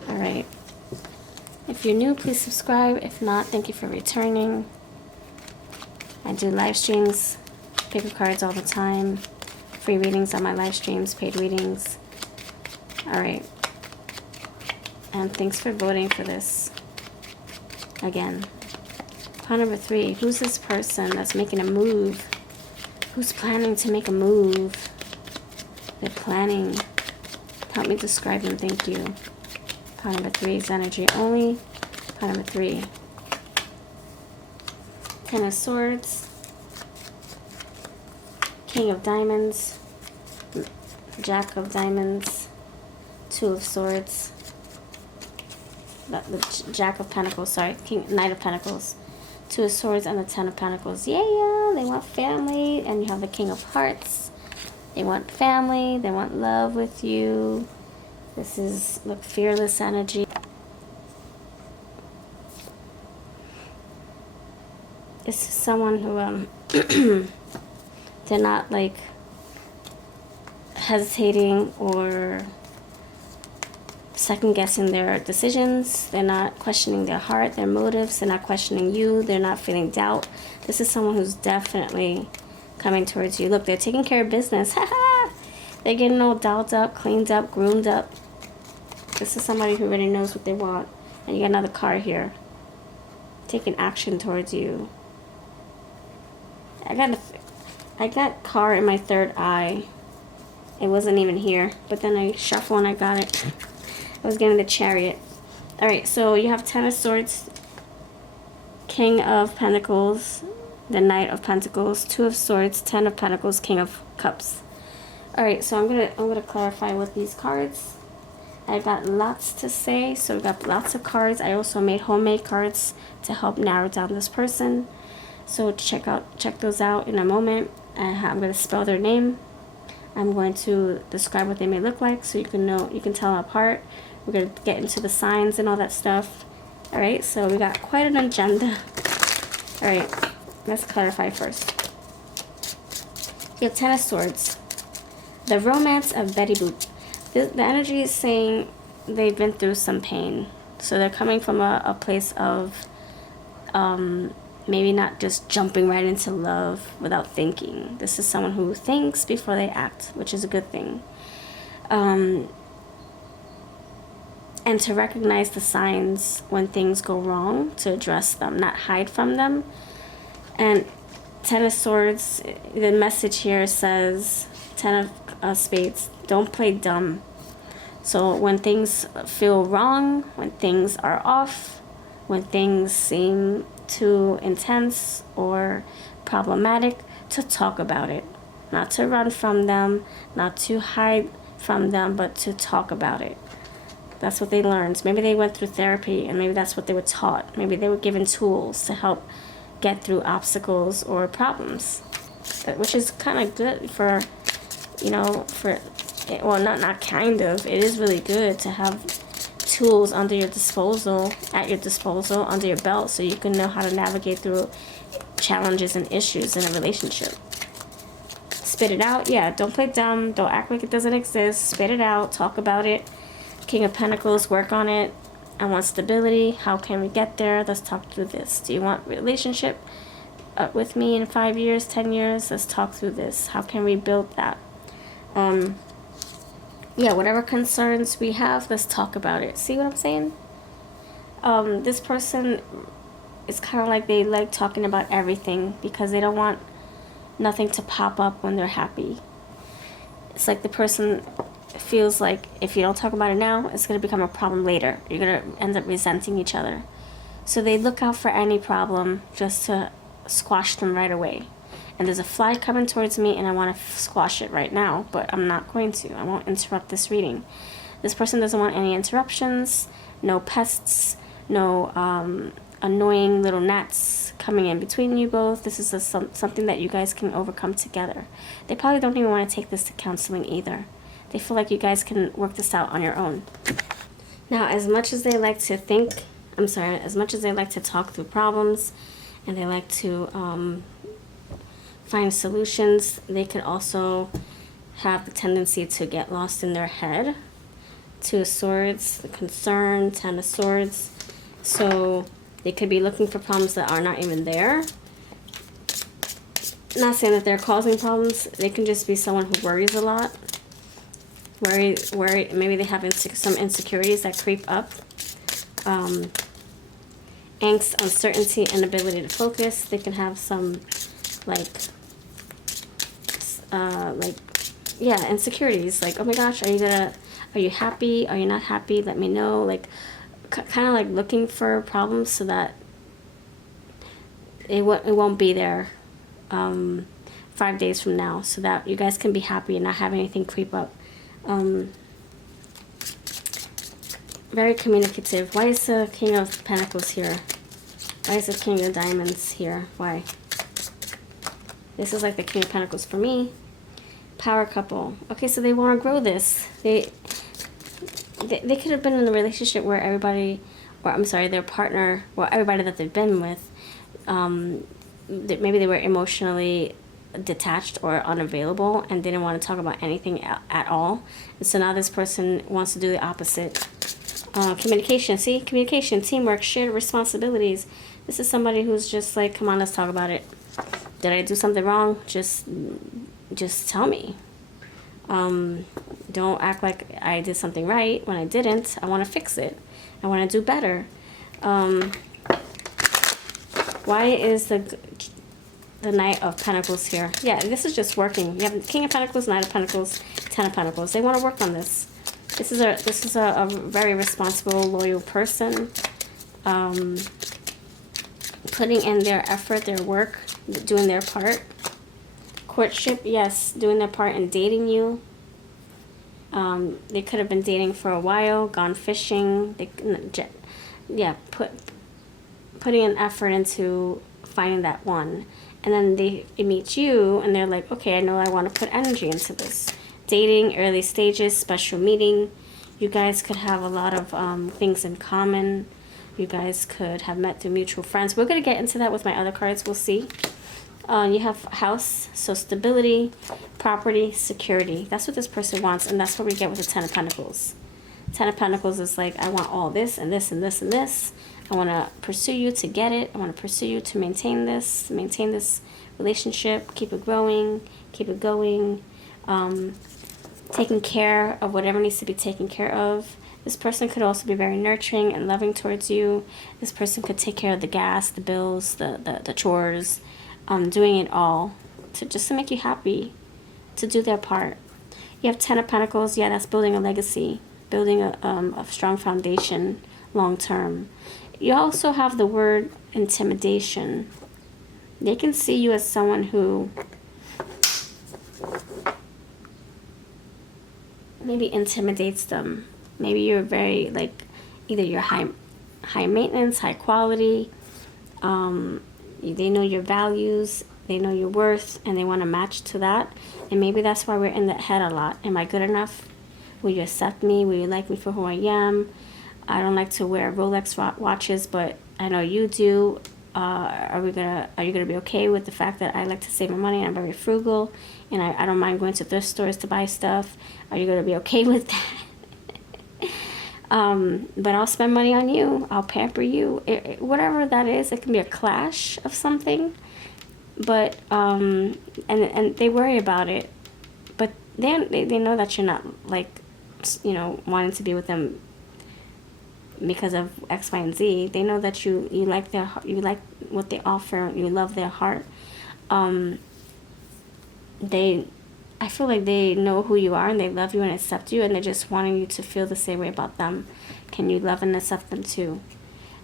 Alright. If you're new, please subscribe. If not, thank you for returning. I do live streams, pick cards all the time. Free readings on my live streams, paid readings. Alright. And thanks for voting for this. Again. Pile number 3. Who's this person that's making a move? Who's planning to make a move? They're planning. Help me describe them, thank you. Pile number 3 is energy only. Pile number 3. 10 of Swords. King of Diamonds. Jack of Diamonds. 2 of Swords. The Jack of Pentacles, sorry. Knight of Pentacles. 2 of Swords and the 10 of Pentacles. Yeah, they want family. And you have the King of Hearts. They want family. They want love with you. This is, look, fearless energy. This is someone who, they're not, like, hesitating or second-guessing their decisions. They're not questioning their heart, their motives. They're not questioning you. They're not feeling doubt. This is someone who's definitely coming towards you. Look, they're taking care of business. They're getting all dolled up, cleaned up, groomed up. This is somebody who really knows what they want. And you got another card here. Taking action towards you. I got car in my third eye. It wasn't even here. But then I shuffle and I got it. I was getting the Chariot. Alright, so you have 10 of Swords, King of Pentacles, the Knight of Pentacles, 2 of Swords, 10 of Pentacles, King of Cups. Alright, so I'm gonna clarify with these cards. I got lots to say, so we got lots of cards. I also made homemade cards to help narrow down this person. So check those out in a moment. I'm gonna spell their name. I'm going to describe what they may look like so you can tell them apart. We're going to get into the signs and all that stuff. Alright, so we got quite an agenda. Alright, let's clarify first. You have 10 of Swords. The romance of Betty Boop. The energy is saying they've been through some pain. So they're coming from a place of maybe not just jumping right into love without thinking. This is someone who thinks before they act, which is a good thing. And to recognize the signs when things go wrong, to address them, not hide from them. And Ten of Swords, the message here says, Ten of Spades, don't play dumb. So when things feel wrong, when things are off, when things seem too intense or problematic, to talk about it. Not to run from them, not to hide from them, but to talk about it. That's what they learned. Maybe they went through therapy and maybe that's what they were taught. Maybe they were given tools to help get through obstacles or problems, which is kind of good for, you know, well, not kind of, it is really good to have tools under your disposal, at your disposal, under your belt, so you can know how to navigate through challenges and issues in a relationship. Spit it out. Yeah, don't play dumb, don't act like it doesn't exist. Spit it out, talk about it. King of Pentacles, work on it. I want stability. How can we get there? Let's talk through this. Do you want relationship with me in 5 years, 10 years? Let's talk through this. How can we build that? Yeah, whatever concerns we have, let's talk about it. See what I'm saying? This person is kind of like they like talking about everything because they don't want nothing to pop up when they're happy. It's like the person feels like if you don't talk about it now, it's going to become a problem later. You're going to end up resenting each other. So they look out for any problem just to squash them right away. And there's a fly coming towards me and I want to squash it right now, but I'm not going to. I won't interrupt this reading. This person doesn't want any interruptions, no pests, no annoying little gnats coming in between you both. This is something that you guys can overcome together. They probably don't even want to take this to counseling either. They feel like you guys can work this out on your own. Now, as much as they like to as much as they like to talk through problems and they like to find solutions, they could also have the tendency to get lost in their head. Two of Swords, the concern, Ten of Swords. So they could be looking for problems that are not even there. Not saying that they're causing problems. They can just be someone who worries a lot. Worry. Maybe they have some insecurities that creep up. Angst, uncertainty, inability to focus. They can have some insecurities. Like, oh my gosh, are you happy? Are you not happy? Let me know. Like, kind of like looking for problems so that it won't be there 5 days from now, so that you guys can be happy and not have anything creep up. Very communicative. Why is the King of Pentacles here? Why is the King of Diamonds here? Why? This is like the King of Pentacles for me. Power couple. Okay, so they want to grow this. They could have been in a relationship where their partner, or everybody that they've been with, maybe they were emotionally detached or unavailable and didn't want to talk about anything at all. And so now this person wants to do the opposite. Communication. See? Communication, teamwork, shared responsibilities. This is somebody who's just like, come on, let's talk about it. Did I do something wrong? Just tell me. Don't act like I did something right when I didn't. I want to fix it. I want to do better. Why is the Knight of Pentacles here? Yeah, this is just working. You have the King of Pentacles, Knight of Pentacles, Ten of Pentacles. They want to work on this. This is a very responsible, loyal person. Putting in their effort, their work, doing their part. Courtship, yes, doing their part in dating you. They could have been dating for a while, gone fishing. Putting an effort into finding that one. And then they meet you, and they're like, okay, I know I want to put energy into this. Dating, early stages, special meeting. You guys could have a lot of things in common. You guys could have met through mutual friends. We're going to get into that with my other cards. We'll see. You have house, so stability, property, security. That's what this person wants, and that's what we get with the Ten of Pentacles. Ten of Pentacles is like, I want all this and this and this and this. I want to pursue you to get it. I want to pursue you to maintain this relationship, keep it growing, keep it going, taking care of whatever needs to be taken care of. This person could also be very nurturing and loving towards you. This person could take care of the gas, the bills, the chores, doing it all just to make you happy, to do their part. You have Ten of Pentacles. Yeah, that's building a legacy, building a strong foundation long term. You also have the word intimidation. They can see you as someone who maybe intimidates them. Maybe you're very, like, either you're high maintenance, high quality. They know your values, they know your worth, and they want to match to that. And maybe that's why we're in the head a lot. Am I good enough? Will you accept me? Will you like me for who I am? I don't like to wear Rolex watches, but I know you do. Are you gonna be okay with the fact that I like to save my money and I'm very frugal, and I don't mind going to thrift stores to buy stuff? Are you gonna be okay with that? But I'll spend money on you. I'll pamper you. Whatever that is, it can be a clash of something. But and they worry about it, but they know that you're not, like, wanting to be with them because of X, Y, and Z. They know that you like what they offer. You love their heart. I feel like they know who you are and they love you and accept you, and they're just wanting you to feel the same way about them. Can you love and accept them too?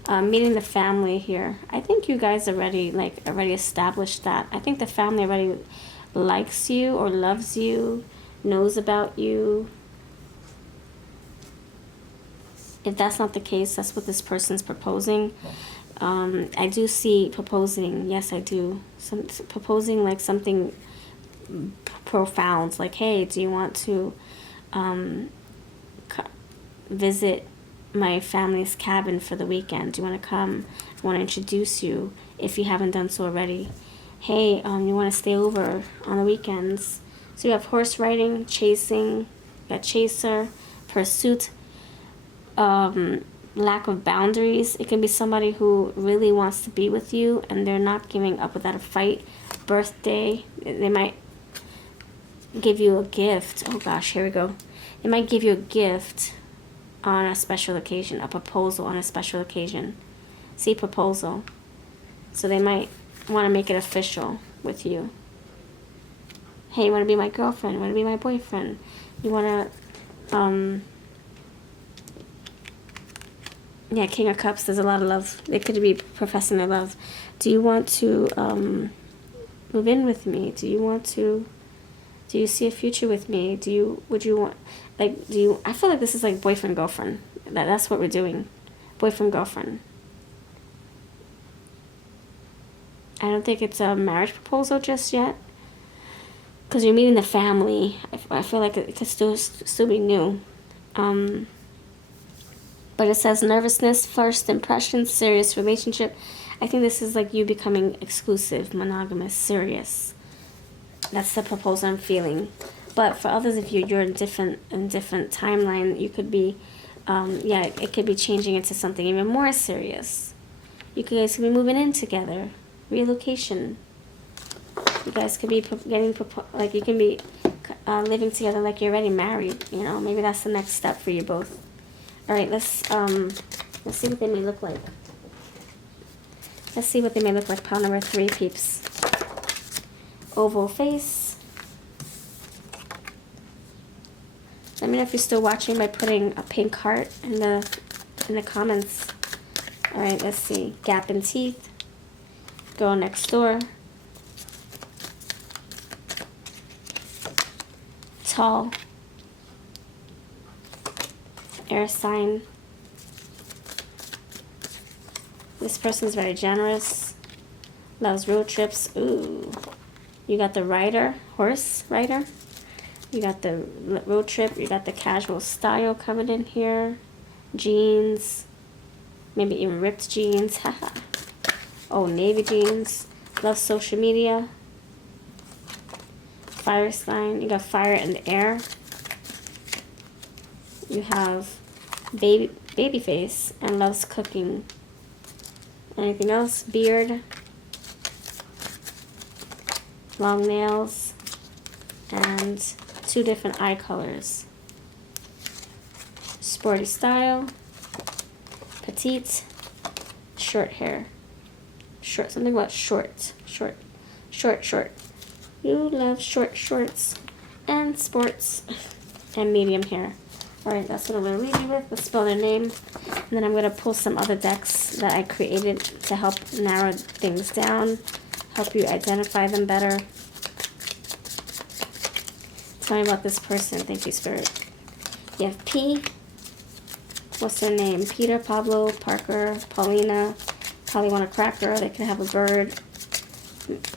Meeting the family here. I think you guys already established that. I think the family already likes you or loves you, knows about you. If that's not the case, that's what this person's proposing. I do see proposing. Yes, I do. Proposing like something profound. Like, hey, do you want to visit my family's cabin for the weekend? Do you want to come? I want to introduce you if you haven't done so already. Hey, you want to stay over on the weekends? So you have horse riding, chasing, you got chaser, pursuit, lack of boundaries. It can be somebody who really wants to be with you and they're not giving up without a fight. Birthday, they might give you a gift. Oh gosh, here we go. They might give you a gift on a special occasion, a proposal on a special occasion. See, proposal. So they might want to make it official with you. Hey, you want to be my girlfriend? You want to be my boyfriend? You want to, yeah, King of Cups, there's a lot of love. They could be professing their love. Do you want to move in with me? Do you see a future with me? I feel like this is like boyfriend, girlfriend. That's what we're doing. Boyfriend, girlfriend. I don't think it's a marriage proposal just yet, because you're meeting the family. I feel like it could still be new. But it says nervousness, first impression, serious relationship. I think this is like you becoming exclusive, monogamous, serious. That's the proposal I'm feeling. But for others of you, you're in different timeline. You could be, it could be changing into something even more serious. You guys could be moving in together, relocation. You guys could be you can be living together like you're already married. Maybe that's the next step for you both. All right, let's see what they may look like. Let's see what they may look like. Pile number 3, peeps. Oval face. Let me know if you're still watching by putting a pink heart in the comments. All right, let's see. Gap in teeth. Girl next door. Tall. Air sign. This person's very generous. Loves road trips. Ooh. You got the rider, horse rider. You got the road trip. You got the casual style covered in here. Jeans. Maybe even ripped jeans. Haha. Oh, navy jeans. Love social media. Fire sign. You got fire and air. You have baby face and loves cooking. Anything else? Beard. Long nails. And 2 different eye colors. Sporty style. Petite. Short hair. Short, something about short. You love short shorts and sports and medium hair. Alright, that's what I'm going to leave you with. Let's spell their name. And then I'm going to pull some other decks that I created to help narrow things down, help you identify them better. Tell me about this person. Thank you, Spirit. You have P. What's their name? Peter, Pablo, Parker, Paulina. Probably want a cracker. They can have a bird.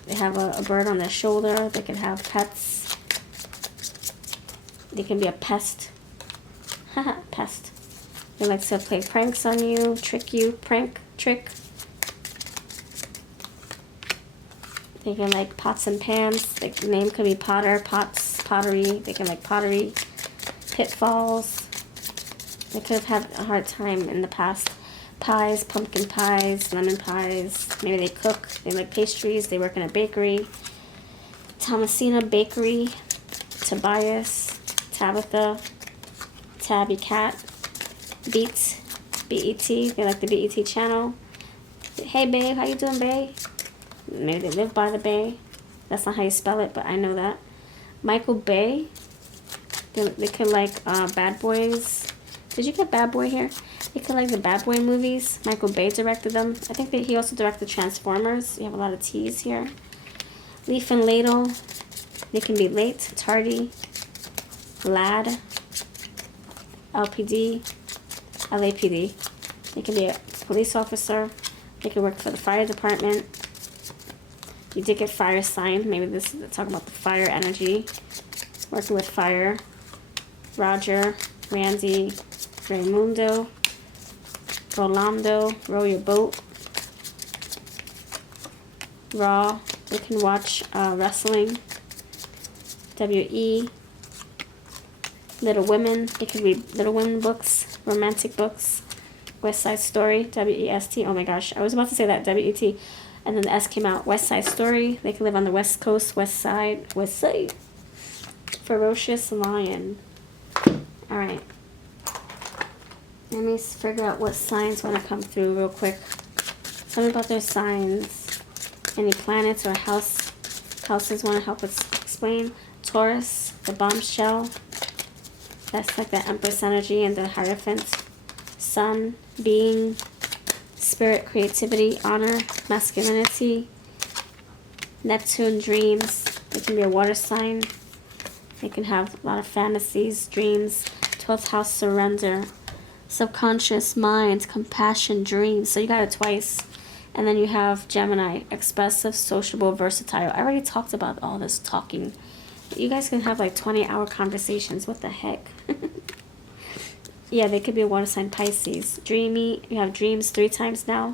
They have a bird on their shoulder. They can have pets. They can be a pest. Haha, pest. They like to play pranks on you, trick you, trick. They can like pots and pans. The name could be Potter, pots, pottery. They can like pottery, pitfalls. They could have had a hard time in the past. Pies, pumpkin pies, lemon pies. Maybe they cook. They like pastries. They work in a bakery. Thomasina Bakery. Tobias. Tabitha. Tabby Cat. Beat. B-E-T. They like the B-E-T channel. Hey, babe. How you doing, babe? Maybe they live by the bay. That's not how you spell it, but I know that. Michael Bay. They could like Bad Boys. Did you get Bad Boy here? They could like the Bad Boy movies. Michael Bay directed them. I think that he also directed Transformers. You have a lot of T's here. Leaf and Ladle. They can be late, tardy, lad, LPD, LAPD. They can be a police officer. They can work for the fire department. You did get fire sign. Maybe this is talking about the fire energy. Working with fire. Roger, Randy, Raymundo, Rolando, row your boat. Raw, they can watch wrestling. W.E. Little Women, it could read Little Women books, romantic books. West Side Story, W-E-S-T, oh my gosh, I was about to say that, W-E-T, and then the S came out. West Side Story, they can live on the West Coast, West Side. Ferocious Lion. Alright. Let me figure out what signs want to come through real quick. Tell me about their signs. Any planets or houses want to help us explain. Taurus, the bombshell. That's like the Empress energy and the Hierophant. Sun, being, spirit, creativity, honor, masculinity. Neptune, dreams. They can be a water sign. They can have a lot of fantasies, dreams. 12th house, surrender. Subconscious mind, compassion, dreams. So you got it twice. And then you have Gemini, expressive, sociable, versatile. I already talked about all this talking. You guys can have like 20-hour conversations. What the heck? Yeah, they could be a water sign. Pisces. Dreamy. You have dreams 3 times now.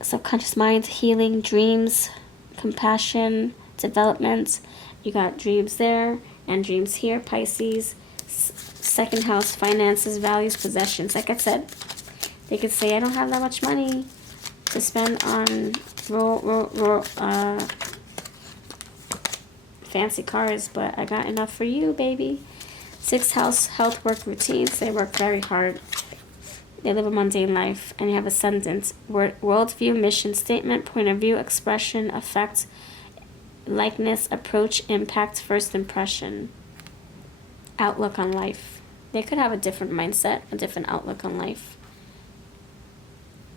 Subconscious mind, healing, dreams, compassion, development. You got dreams there and dreams here. Pisces. Second house, finances, values, possessions. Like I said, they could say, I don't have that much money to spend on fancy cars, but I got enough for you, baby. 6th house, health, work, routines. They work very hard. They live a mundane life. And you have ascendant. Worldview, mission, statement, point of view, expression, effect, likeness, approach, impact, first impression. Outlook on life. They could have a different mindset, a different outlook on life.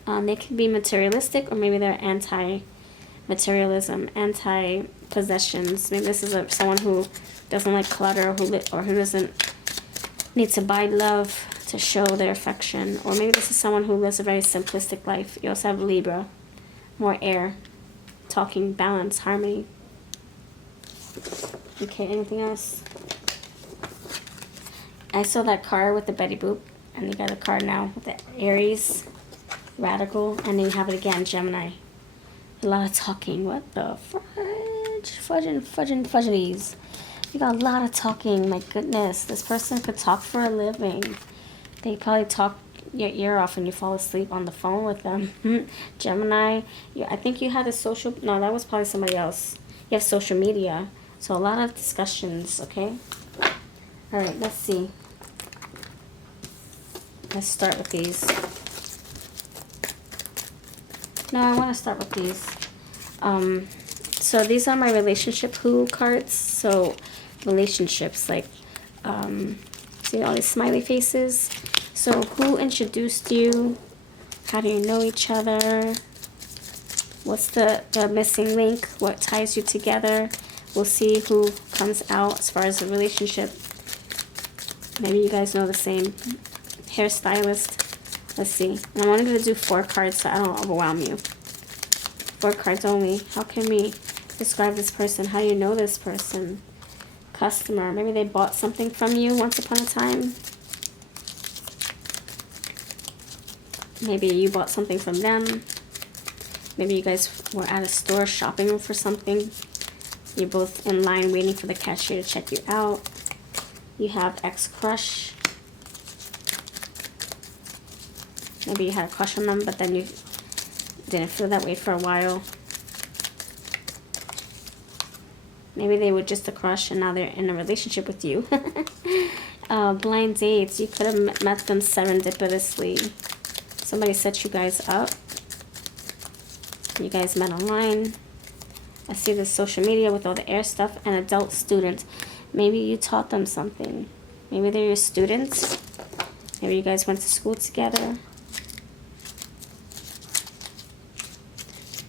They can be materialistic, or maybe they're anti-materialism, anti-possessions. Maybe this is someone who doesn't like clutter, or who doesn't need to buy love to show their affection. Or maybe this is someone who lives a very simplistic life. You also have Libra, more air, talking, balance, harmony. Okay, anything else? I saw that card with the Betty Boop, and you got a card now with the Aries, Radical, and then you have it again, Gemini. A lot of talking. What the fudgies. You got a lot of talking. My goodness. This person could talk for a living. They probably talk your ear off and you fall asleep on the phone with them. Gemini. I think you had a social... No, that was probably somebody else. You have social media. So a lot of discussions, okay? All right, let's see. Let's start with these. No, I want to start with these. So these are my relationship who cards. So relationships, like, see all these smiley faces? So who introduced you? How do you know each other? What's the missing link? What ties you together? We'll see who comes out as far as a relationship. Maybe you guys know the same. Hairstylist. Let's see. And I'm only going to do 4 cards so I don't overwhelm you. 4 cards only. How can we describe this person? How do you know this person? Customer. Maybe they bought something from you once upon a time. Maybe you bought something from them. Maybe you guys were at a store shopping for something. You're both in line waiting for the cashier to check you out. You have ex-crush. Maybe you had a crush on them, but then you didn't feel that way for a while. Maybe they were just a crush and now they're in a relationship with you. Blind dates. You could have met them serendipitously. Somebody set you guys up. You guys met online. I see this social media with all the air stuff. And adult student. Maybe you taught them something. Maybe they're your students. Maybe you guys went to school together.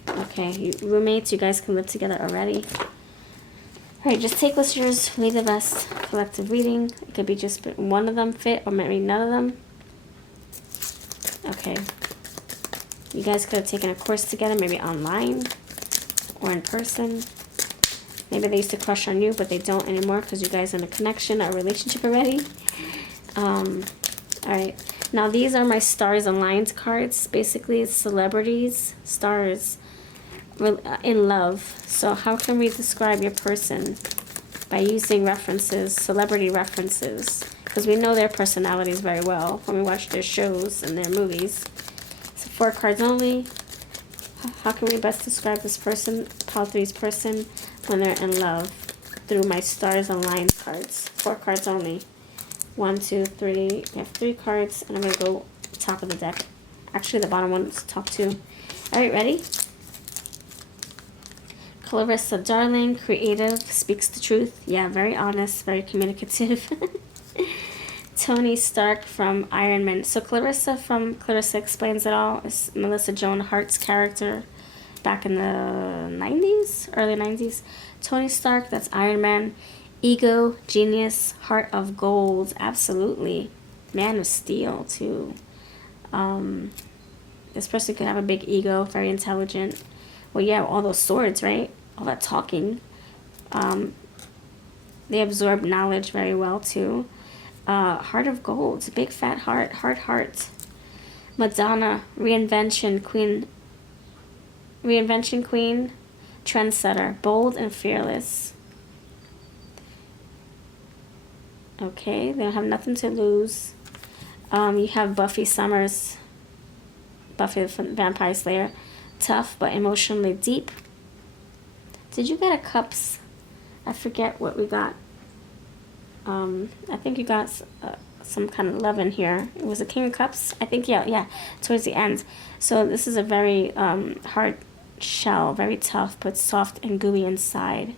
Okay, roommates, you guys can live together already. Alright, just take what's yours, leave the rest. Collective reading. It could be just one of them fit or maybe none of them. Okay. You guys could have taken a course together, maybe online or in person. Maybe they used to crush on you, but they don't anymore because you guys are in a connection, a relationship already. Alright. Now, these are my stars aligned cards. Basically, it's celebrities, stars in love. So how can we describe your person? By using references, celebrity references. Because we know their personalities very well when we watch their shows and their movies. So 4 cards only. How can we best describe this person, Pile 3's person, when they're in love? Through my stars aligned cards. 4 cards only. 1, 2, 3. We have 3 cards, and I'm going to go top of the deck. Actually, the bottom one's top 2. Alright, ready? Clarissa, darling, creative, speaks the truth. Yeah, very honest, very communicative. Toni Stark from Iron Man. So Clarissa from Clarissa Explains It All is Melissa Joan Hart's character back in the 90s, early 90s. Toni Stark, that's Iron Man. Ego, genius, heart of gold, absolutely. Man of Steel, too. This person could have a big ego, very intelligent. Well, yeah, all those swords, right? All that talking. They absorb knowledge very well, too. Heart of gold, big fat heart. Madonna, reinvention queen, trendsetter, bold and fearless. Okay, they don't have nothing to lose. You have Buffy Summers, Buffy the Vampire Slayer, tough but emotionally deep. Did you get a cups? I forget what we got. I think you got some kind of love in here. It was a King of Cups. I think, yeah, towards the end. So this is a very hard shell, very tough, but soft and gooey inside.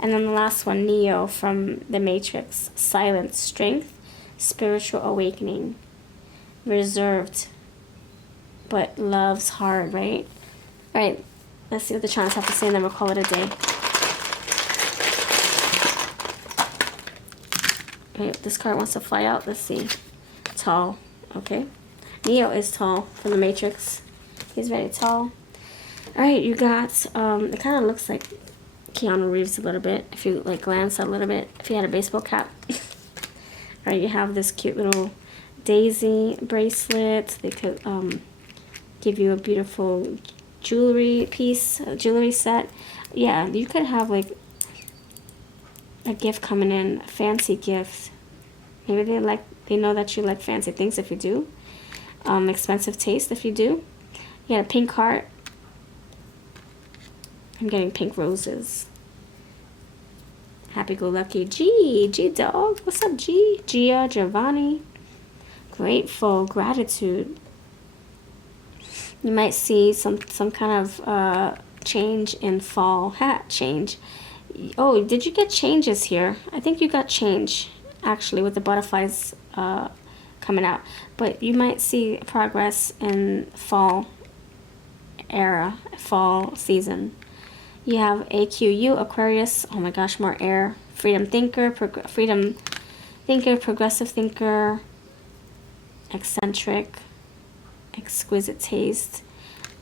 And then the last one, Neo from The Matrix. Silent strength, spiritual awakening. Reserved, but loves hard, right? All right, let's see what the charms have to say, and then we'll call it a day. Okay, this card wants to fly out. Let's see. Tall. Okay. Neo is tall from The Matrix. He's very tall. Alright, you got, it kind of looks like Keanu Reeves a little bit. If you, like, glance a little bit. If he had a baseball cap. Alright, you have this cute little daisy bracelet. They could, give you a beautiful jewelry piece, a jewelry set. Yeah, you could have like a gift coming in, a fancy gift. Maybe they know that you like fancy things if you do. Expensive taste if you do. You got a pink heart. I'm getting pink roses. Happy-go-lucky. G dog. What's up, G? Gia, Giovanni. Grateful, gratitude. You might see some kind of change in fall. Change. Oh, did you get changes here? I think you got change, actually, with the butterflies coming out. But you might see progress in fall era, fall season. You have AQU, Aquarius. Oh my gosh, more air. Freedom thinker, progressive thinker, eccentric, exquisite taste.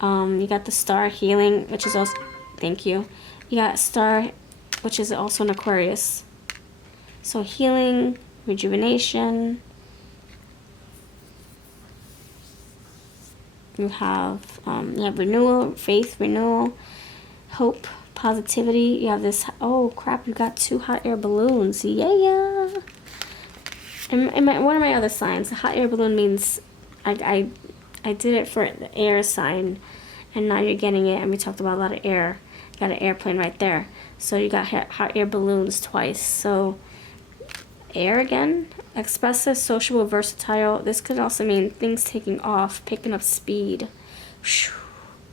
You got the star, healing, which is also, thank you. You got star, which is also an Aquarius. So healing, rejuvenation. You have renewal, faith, renewal, hope, positivity. You have this, oh crap, you got 2 hot air balloons. Yeah. And one of my other signs, the hot air balloon means I did it for the air sign, and now you're getting it, and we talked about a lot of air. You got an airplane right there. So you got hot air balloons twice. So air again, expressive, sociable, versatile. This could also mean things taking off, picking up speed,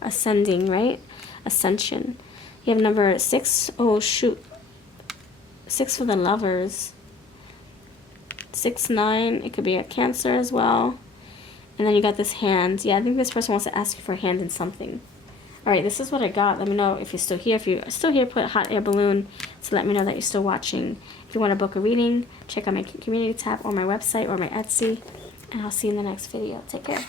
ascending, right? Ascension. You have number 6. Oh shoot, 6 for the lovers. 6, 9. It could be a Cancer as well. And then you got this hand. Yeah, I think this person wants to ask you for a hand in something. Alright, this is what I got. Let me know if you're still here. If you're still here, put hot air balloon to let me know that you're still watching. If you want to book a reading, check out my community tab or my website or my Etsy. And I'll see you in the next video. Take care.